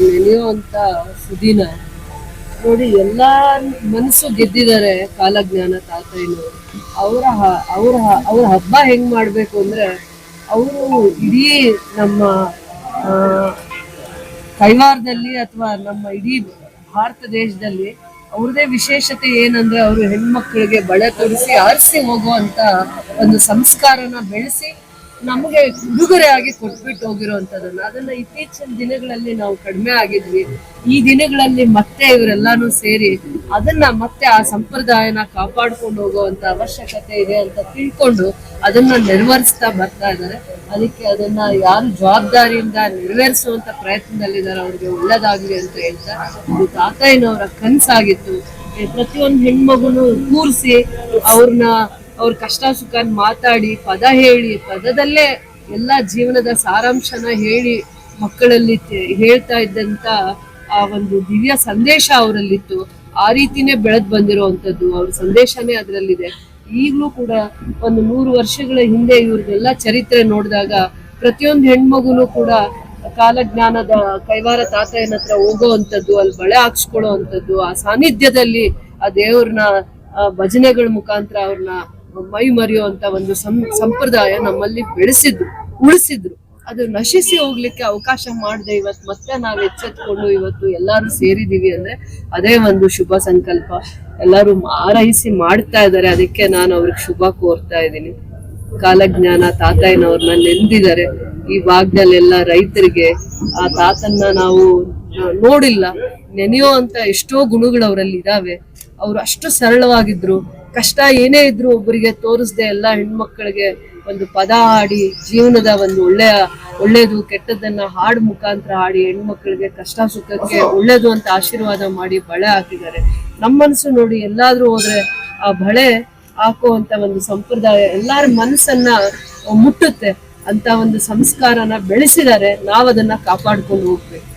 ನೆನೆಯುವಂತ ಸುದಿನ ನೋಡಿ, ಎಲ್ಲಾ ಮನಸ್ಸು ಗೆದ್ದಿದ್ದಾರೆ ಕಾಲಜ್ಞಾನ ತಾತಯ್ಯನವರು. ಅವ್ರ ಹಬ್ಬ ಹೆಂಗ್ ಮಾಡ್ಬೇಕು ಅಂದ್ರೆ, ಅವರು ಇಡೀ ನಮ್ಮ ಕೈವಾರದಲ್ಲಿ ಅಥವಾ ನಮ್ಮ ಇಡೀ ಭಾರತ ದೇಶದಲ್ಲಿ ಅವ್ರದೇ ವಿಶೇಷತೆ ಏನಂದ್ರೆ, ಅವರು ಹೆಣ್ಮಕ್ಳಿಗೆ ಬಳೆ ತೊಡಿಸಿ ಆರಿಸಿ ಹೋಗುವಂತ ಒಂದು ಸಂಸ್ಕಾರನ ಬೆಳೆಸಿ ನಮಗೆ ಉಡುಗೊರೆ ಆಗಿ ಕೊಟ್ಬಿಟ್ಟು ಹೋಗಿರುವಂತದನ್ನ, ಅದನ್ನ ಇತ್ತೀಚಿನ ದಿನಗಳಲ್ಲಿ ನಾವು ಕಡಿಮೆ ಆಗಿದ್ವಿ. ಈ ದಿನಗಳಲ್ಲಿ ಮತ್ತೆ ಇವರೆಲ್ಲಾನು ಸೇರಿ ಅದನ್ನ ಮತ್ತೆ ಆ ಸಂಪ್ರದಾಯನ ಕಾಪಾಡ್ಕೊಂಡು ಹೋಗುವಂತ ಅವಶ್ಯಕತೆ ಇದೆ ಅಂತ ತಿಳ್ಕೊಂಡು ಅದನ್ನ ನೆರವೇರಿಸ್ತಾ ಬರ್ತಾ ಇದ್ದಾರೆ. ಅದಕ್ಕೆ ಅದನ್ನ ಯಾರು ಜವಾಬ್ದಾರಿಯಿಂದ ನೆರವೇರಿಸುವಂತ ಪ್ರಯತ್ನದಲ್ಲಿದ್ದಾರೆ, ಅವ್ರಿಗೆ ಒಳ್ಳೇದಾಗ್ಲಿ ಅಂತ ಹೇಳ್ತಾ, ಇದು ತಾತಯ್ಯನವರ ಕನಸಾಗಿತ್ತು. ಪ್ರತಿಯೊಂದು ಹೆಣ್ಮಗುನು ಕೂರಿಸಿ ಅವ್ರ ಕಷ್ಟ ಸುಖ ಮಾತಾಡಿ, ಪದ ಹೇಳಿ, ಪದದಲ್ಲೇ ಎಲ್ಲಾ ಜೀವನದ ಸಾರಾಂಶನ ಹೇಳಿ ಮಕ್ಕಳಲ್ಲಿ ಹೇಳ್ತಾ ಇದ್ದಂತ ಆ ಒಂದು ದಿವ್ಯ ಸಂದೇಶ ಅವರಲ್ಲಿತ್ತು. ಆ ರೀತಿನೇ ಬೆಳೆದ್ ಬಂದಿರುವಂತದ್ದು ಅವ್ರ ಸಂದೇಶನೇ ಅದ್ರಲ್ಲಿದೆ. ಈಗ್ಲೂ ಕೂಡ ಒಂದು 100 ವರ್ಷಗಳ ಹಿಂದೆ ಇವ್ರದೆಲ್ಲ ಚರಿತ್ರೆ ನೋಡಿದಾಗ ಪ್ರತಿಯೊಂದು ಹೆಣ್ಮಗುನು ಕೂಡ ಕಾಲಜ್ಞಾನದ ಕೈವಾರ ತಾತಯ್ಯನ ಹತ್ರ ಹೋಗೋವಂಥದ್ದು, ಅಲ್ಲಿ ಬಳೆ ಹಾಕ್ಸ್ಕೊಳ್ಳೋ ಅಂಥದ್ದು, ಆ ಸಾನ್ನಿಧ್ಯದಲ್ಲಿ ಆ ದೇವ್ರನ್ನ ಭಜನೆಗಳ ಮುಖಾಂತರ ಅವ್ರನ್ನ ಮೈ ಮರೆಯುವಂತ ಒಂದು ಸಂಪ್ರದಾಯ ನಮ್ಮಲ್ಲಿ ಉಳಿಸಿದ್ರು. ಅದು ನಶಿಸಿ ಹೋಗ್ಲಿಕ್ಕೆ ಅವಕಾಶ ಮಾಡದೆ ಇವತ್ತು ಮತ್ತೆ ನಾವು ಎಚ್ಚೆತ್ಕೊಂಡು ಇವತ್ತು ಎಲ್ಲಾರು ಸೇರಿದೀವಿ ಅಂದ್ರೆ ಅದೇ ಒಂದು ಶುಭ ಸಂಕಲ್ಪ. ಎಲ್ಲಾರು ಆರೈಸಿ ಮಾಡ್ತಾ ಇದ್ದಾರೆ, ಅದಕ್ಕೆ ನಾನು ಅವ್ರಿಗೆ ಶುಭ ಕೋರ್ತಾ ಇದ್ದೀನಿ. ಕಾಲಜ್ಞಾನ ತಾತಯ್ಯನವ್ರನ್ನ ನೆಂದಿದ್ದಾರೆ. ಈ ಭಾಗದಲ್ಲೆಲ್ಲ ರೈತರಿಗೆ ಆ ತಾತನ್ನ ನಾವು ನೋಡಿಲ್ಲ, ನೆನೆಯೋ ಅಂತ ಎಷ್ಟೋ ಗುಣಗಳು ಅವರಲ್ಲಿ ಇದಾವೆ. ಅವ್ರು ಅಷ್ಟು ಸರಳವಾಗಿದ್ರು. ಕಷ್ಟ ಏನೇ ಇದ್ರು ಒಬ್ಬರಿಗೆ ತೋರಿಸ್ದೆ ಎಲ್ಲ ಹೆಣ್ಮಕ್ಳಿಗೆ ಒಂದು ಪದ ಹಾಡಿ, ಜೀವನದ ಒಂದು ಒಳ್ಳೇದು ಕೆಟ್ಟದನ್ನ ಹಾಡು ಮುಖಾಂತರ ಹಾಡಿ ಹೆಣ್ಮಕ್ಳಿಗೆ ಕಷ್ಟ ಸುಖಕ್ಕೆ ಒಳ್ಳೇದು ಅಂತ ಆಶೀರ್ವಾದ ಮಾಡಿ ಬಳೆ ಹಾಕಿದ್ದಾರೆ. ನಮ್ಮ ಮನಸ್ಸು ನೋಡಿ, ಎಲ್ಲಾದ್ರೂ ಹೋದ್ರೆ ಆ ಬಳೆ ಹಾಕುವಂತ ಒಂದು ಸಂಪ್ರದಾಯ ಎಲ್ಲಾರ ಮನಸ್ಸನ್ನ ಮುಟ್ಟುತ್ತೆ ಅಂತ ಒಂದು ಸಂಸ್ಕಾರನ ಬೆಳೆಸಿದ್ದಾರೆ. ನಾವದನ್ನ ಕಾಪಾಡ್ಕೊಂಡು ಹೋಗ್ಬೇಕು.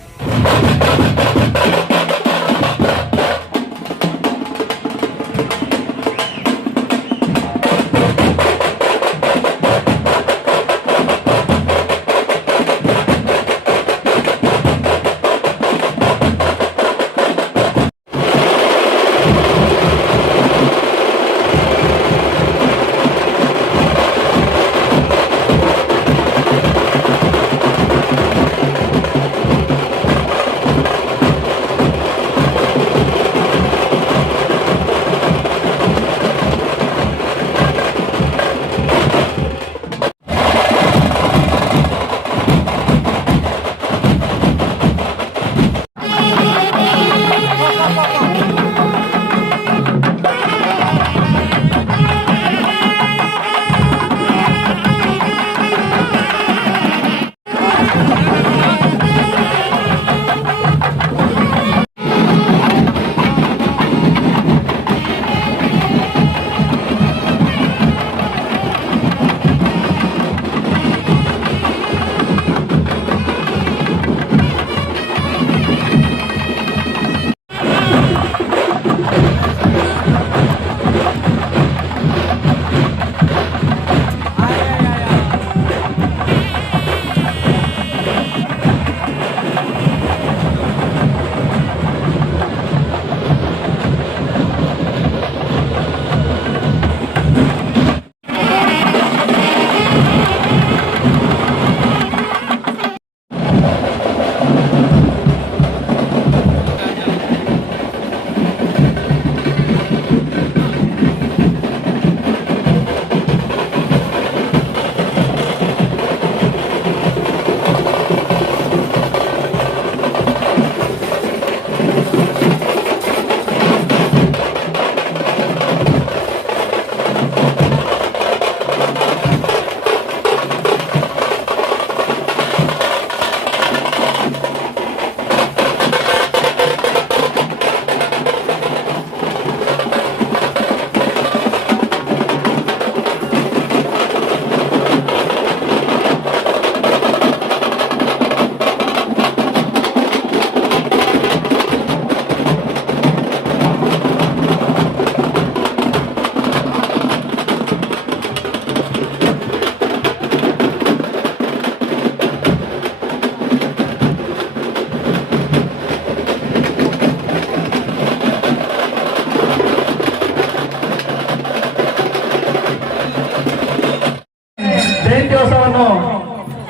ಉಪನ್ಯಾಸವನ್ನು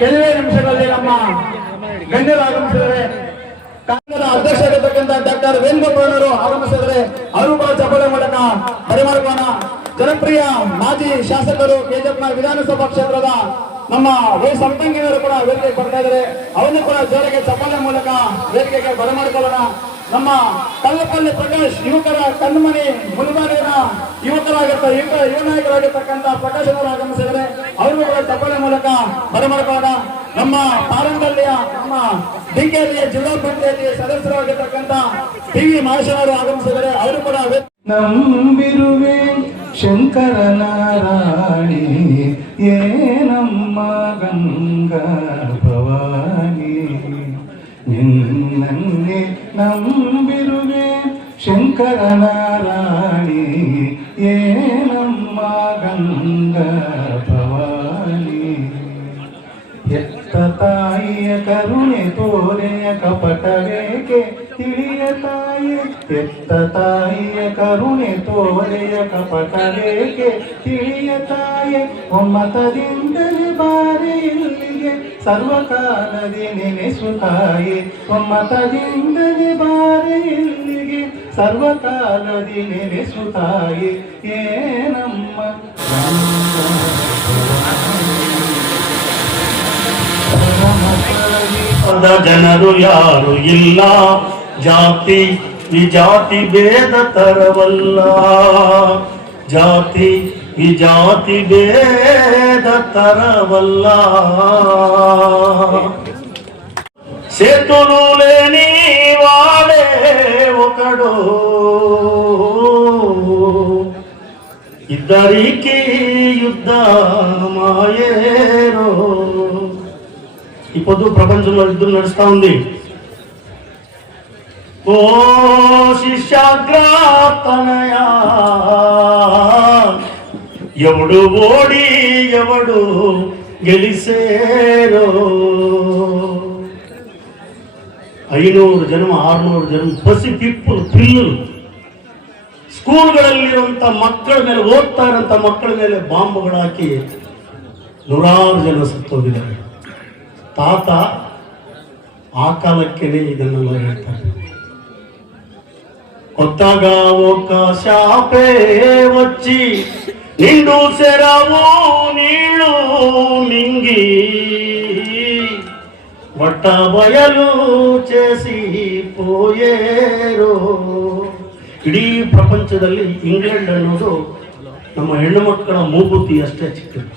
ಕೆಲವೇ ನಿಮಿಷಗಳಲ್ಲಿ ನಮ್ಮ ಗಣ್ಯರು ಆಗಮಿಸಿದರೆ, ಕಾಂಗ್ರೆಸ್ ಅಧ್ಯಕ್ಷರಾಗಿರ್ತಕ್ಕಂಥ ಡಾಕ್ಟರ್ ವೇಣುಗೋಪಾಲರು ಆಗಮಿಸಿದರೆ ಅವರು ಕೂಡ ಚಪ್ಪಾಳೆ ಮೂಲಕ ಬರಮಾಡಿಕೋಣ. ಜನಪ್ರಿಯ ಮಾಜಿ ಶಾಸಕರು ಕೆಜಿಎಫ್ನ ವಿಧಾನಸಭಾ ಕ್ಷೇತ್ರದ ನಮ್ಮ ವೈ ಸಂಪಂಗಿನವರು ಕೂಡ ವೇದಿಕೆಗೆ ಬರ್ತಾ ಇದ್ದಾರೆ. ಅವನು ಕೂಡ ಜೋರಿಗೆ ಚಪ್ಪಾಳೆ ಮೂಲಕ ವೇದಿಕೆಗೆ ಬರಮಾಡಿಕೊಳ್ಳೋಣ. ನಮ್ಮ ಕಲ್ಲಪಲ್ಲಿ ಪ್ರಕಾಶ್ ಯುವಕರ ಕಣ್ಮಣಿ ಮುಳುಬಾಗಿಲಿನ ಯುವ ನಾಯಕರಾಗಿರ್ತಕ್ಕಂಥ ಪ್ರಕಾಶ್ ಅವರು ಆಗಮಿಸಿದರೆ ಅವರು ಕೂಡ ಚಪ್ಪಾಳೆ ಮೂಲಕ ಬರಮಾಡಿಕೊಳ್ಳೋಣ. ನಮ್ಮ ಪಾರಂಗಲ್ಯ ನಮ್ಮ ಡಿಕೆರಿಯ ಜಿಲ್ಲಾ ಪಂಚಾಯತಿ ಸದಸ್ಯರಾಗಿರ್ತಕ್ಕಂಥ ಟಿವಿ ಮಹೇಶ್ವರರು ಆಗಮಿಸಿದರೆ ಅವರು ಕೂಡ ನಂಬಿರುವೆ ಶಂಕರನಾರಾಯಣಿ ಏನಮ್ಮ ಗಂಗಾ ಭವಾನಿ ನಿನ್ನನ್ನೇ ನಂಬಿರುವೆ ಶಂಕರನಾರಾಯಣಿ ಏನಮ್ಮ ಗಂಗಾ ಭವಾನಿ ಎತ್ತ ತಾಯಿಯ ಕರುಣೆ ತೋರೆಯ ಕಪಟವೇಕೆ ತಿಳಿಯ ತಾಯಿ ಎತ್ತ ತಾಯಿಯ ಕರುಣೆ ತೋರೆಯ ಕಪಟವೇಕೆ ತಿಳಿಯ ತಾಯಿ ಒಮ್ಮತದಿಂದಲೇ ಬಾರಿ ಇಲ್ಲಿಗೆ ಸರ್ವಕಾಲದಿ ನೆನೆಸು ತಾಯಿ ಒಮ್ಮತದಿಂದಲೇ ಬಾರಿ ಇಲ್ಲಿಗೆ ಸರ್ವಕಾಲದಿ ನೆನೆಸು ತಾಯಿ ಏನಮ್ಮ ಜನರು ಯಾರು ಇಲ್ಲ, ಜಾತಿ ವಿಜಾತಿ ಭೇದ ತರವಲ್ಲ, ಜಾತಿ ವಿಜಾತಿ ಭೇದ ತರವಲ್ಲ. సేతులు లేని వాడే ఒకడు ఇద్దరికి యుద్ధమాయేరో. ఈ పొద్దు ప్రపంచంలో యుద్ధం నడుస్తా ఉంది. ఓ శిష్యాగ్రాతనయా, ఎవడు ఓడి ఎవడు గెలిసేరో. 500 ಜನ 600 ಜನ ಪಸಿ ಪಿಲ್ಲರು ಸ್ಕೂಲ್ಗಳಲ್ಲಿರುವಂಥ ಮಕ್ಕಳ ಮೇಲೆ, ಓದ್ತಾ ಇರೋಂಥ ಮಕ್ಕಳ ಮೇಲೆ ಬಾಂಬ್ಗಳು ಹಾಕಿ 100 ಜನ ಸತ್ತೋಗಿದ್ದಾರೆ. ತಾತ ಆ ಕಾಲಕ್ಕೇನೆ ಇದನ್ನೆಲ್ಲ ಹೇಳ್ತಾರೆ. కొత్తగా ఒక శాపే వచ్చి నిండు సెరవు నీళ్ళు మింగి బట్ట బయలు చేసి పోయేರೋ. ಇಡೀ ಪ್ರಪಂಚದಲ್ಲಿ ಇಂಗ್ಲೆಂಡ್ ಅನ್ನೋದು ನಮ್ಮ ಹೆಣ್ಣು ಮಕ್ಕಳ ಮೂಗುತಿ ಅಷ್ಟೇ ಚಿಕ್ಕದು.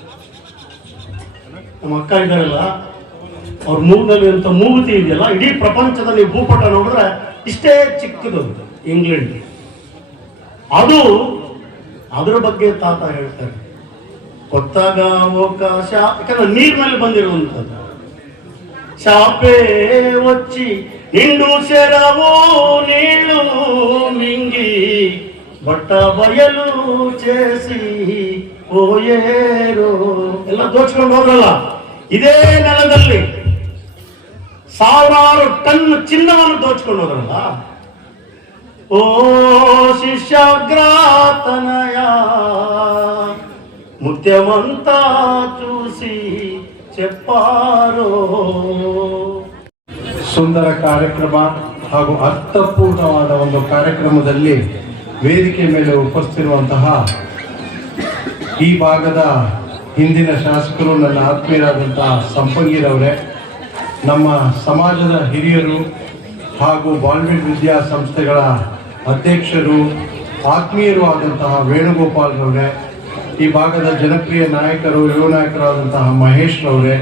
ನಮ್ಮ ಅಕ್ಕ ಇದ್ದಾರಲ್ಲ, ಅವ್ರ ಮೂಗದಲ್ಲಿ ಅಂತ ಮೂಗುತಿ ಇದೆಯಲ್ಲ, ಇಡೀ ಪ್ರಪಂಚದಲ್ಲಿ ಭೂಪಟ ನೋಡಿದ್ರೆ ಇಷ್ಟೇ ಚಿಕ್ಕದು ಇಂಗ್ಲೆಂಡ್. ಅದು ಅದರ ಬಗ್ಗೆ ತಾತ ಹೇಳ್ತಾರೆ. ಕೊತ್ತಾಗ ಅವಕಾಶ, ಯಾಕಂದ್ರೆ ನೀರಿನಲ್ಲಿ ಬಂದಿರುವಂಥದ್ದು. ಶಾಪೆ వచ్చి నిండు సెరవు నీళ్ళు మింగి బట్ట బయలు చేసి పోయేರೋ. ಎಲ್ಲ ದೋಚ್ಕೊಂಡು ಹೋದ್ರಲ್ಲ. ಇದೇ ನೆಲದಲ್ಲಿ 1000 ಟನ್ ಚಿನ್ನವನ್ನು ದೋಚ್ಕೊಂಡು ಹೋದ್ರಲ್ಲ. ఓ శిష్యాగ్రాతనయ, ముత్యమంతా చూసి చెప్పాರೋ. ಸುಂದರ ಕಾರ್ಯಕ್ರಮ ಹಾಗೂ ಅರ್ಥಪೂರ್ಣವಾದ ಒಂದು ಕಾರ್ಯಕ್ರಮದಲ್ಲಿ ವೇದಿಕೆ ಮೇಲೆ ಉಪಸ್ಥಿತಿರುವಂತಹ ಈ ಭಾಗದ ಹಿಂದಿನ ಶಾಸಕರು, ನನ್ನ ಆತ್ಮೀಯರಾದಂತಹ ಸಂಪಂಗಿರವರೇ, ನಮ್ಮ ಸಮಾಜದ ಹಿರಿಯರು ಹಾಗೂ ಬಾಲ್ಮಿಟ್ ವಿದ್ಯಾಸಂಸ್ಥೆಗಳ ಅಧ್ಯಕ್ಷರು, ಆತ್ಮೀಯರು ಆದಂತಹ ವೇಣುಗೋಪಾಲ್ರವರೇ, ಈ ಭಾಗದ ಜನಪ್ರಿಯ ನಾಯಕರು, ಯುವ ನಾಯಕರಾದಂತಹ ಮಹೇಶ್ ರವರೇ,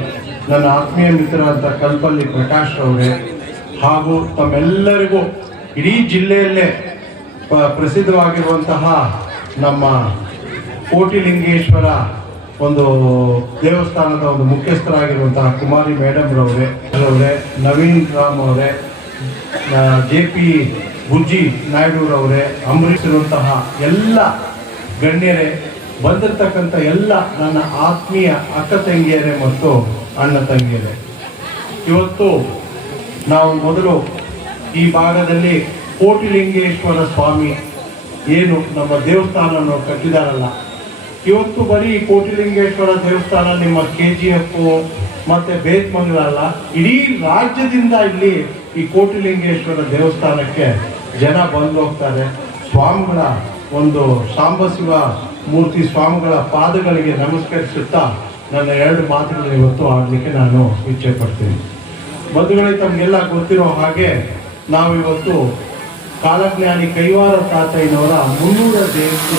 ನನ್ನ ಆತ್ಮೀಯ ಮಿತ್ರರಾದಂಥ ಕಲ್ಪಲ್ಲಿ ಪ್ರಕಾಶ್ ರವರೇ, ಹಾಗೂ ತಮ್ಮೆಲ್ಲರಿಗೂ ಇಡೀ ಜಿಲ್ಲೆಯಲ್ಲೇ ಪ್ರಸಿದ್ಧವಾಗಿರುವಂತಹ ನಮ್ಮ ಕೋಟಿಲಿಂಗೇಶ್ವರ ಒಂದು ದೇವಸ್ಥಾನದ ಒಂದು ಮುಖ್ಯಸ್ಥರಾಗಿರುವಂತಹ ಕುಮಾರಿ ಮೇಡಮ್ ರವರೇ, ನವೀನ್ ರಾಮ್ ಅವರೇ, JP ಬುಜ್ಜಿ ನಾಯ್ಡುರವರೇ, ಅಂಬರೀಷ್ ಇರುವಂತಹ ಎಲ್ಲ ಗಣ್ಯರೇ, ಬಂದಿರತಕ್ಕಂಥ ಎಲ್ಲ ನನ್ನ ಆತ್ಮೀಯ ಅಕ್ಕ ತಂಗಿಯರೇ ಮತ್ತು ಅಣ್ಣ ತಂಗಿಯರೇ, ಇವತ್ತು ನಾವು ಮೊದಲು ಈ ಭಾಗದಲ್ಲಿ ಕೋಟಿಲಿಂಗೇಶ್ವರ ಸ್ವಾಮಿ ಏನು ನಮ್ಮ ದೇವಸ್ಥಾನವನ್ನು ಕಟ್ಟಿದಾರಲ್ಲ, ಇವತ್ತು ಬರೀ ಕೋಟಿಲಿಂಗೇಶ್ವರ ದೇವಸ್ಥಾನ ನಿಮ್ಮ KGF ಮತ್ತೆ ಬೇತ್ಮಂಗಲ ಅಲ್ಲ, ಇಡೀ ರಾಜ್ಯದಿಂದ ಇಲ್ಲಿ ಈ ಕೋಟಿಲಿಂಗೇಶ್ವರ ದೇವಸ್ಥಾನಕ್ಕೆ ಜನ ಬಂದು ಹೋಗ್ತಾರೆ. ಸ್ವಾಮಿಗಳ ಒಂದು ಸಾಂಬಶಿವ ಮೂರ್ತಿ ಸ್ವಾಮಿಗಳ ಪಾದಗಳಿಗೆ ನಮಸ್ಕರಿಸುತ್ತಾ ನನ್ನ 2 ಮಾತುಗಳನ್ನು ಇವತ್ತು ಆಡಲಿಕ್ಕೆ ನಾನು ಇಚ್ಛೆ ಪಡ್ತೀನಿ. ಬಂಧುಗಳೇ, ತಮಗೆಲ್ಲ ಗೊತ್ತಿರೋ ಹಾಗೆ ನಾವಿವತ್ತು ಕಾಲಜ್ಞಾನಿ ಕೈವಾರ ತಾತಯ್ಯನವರ 300 ಜಯಂತಿ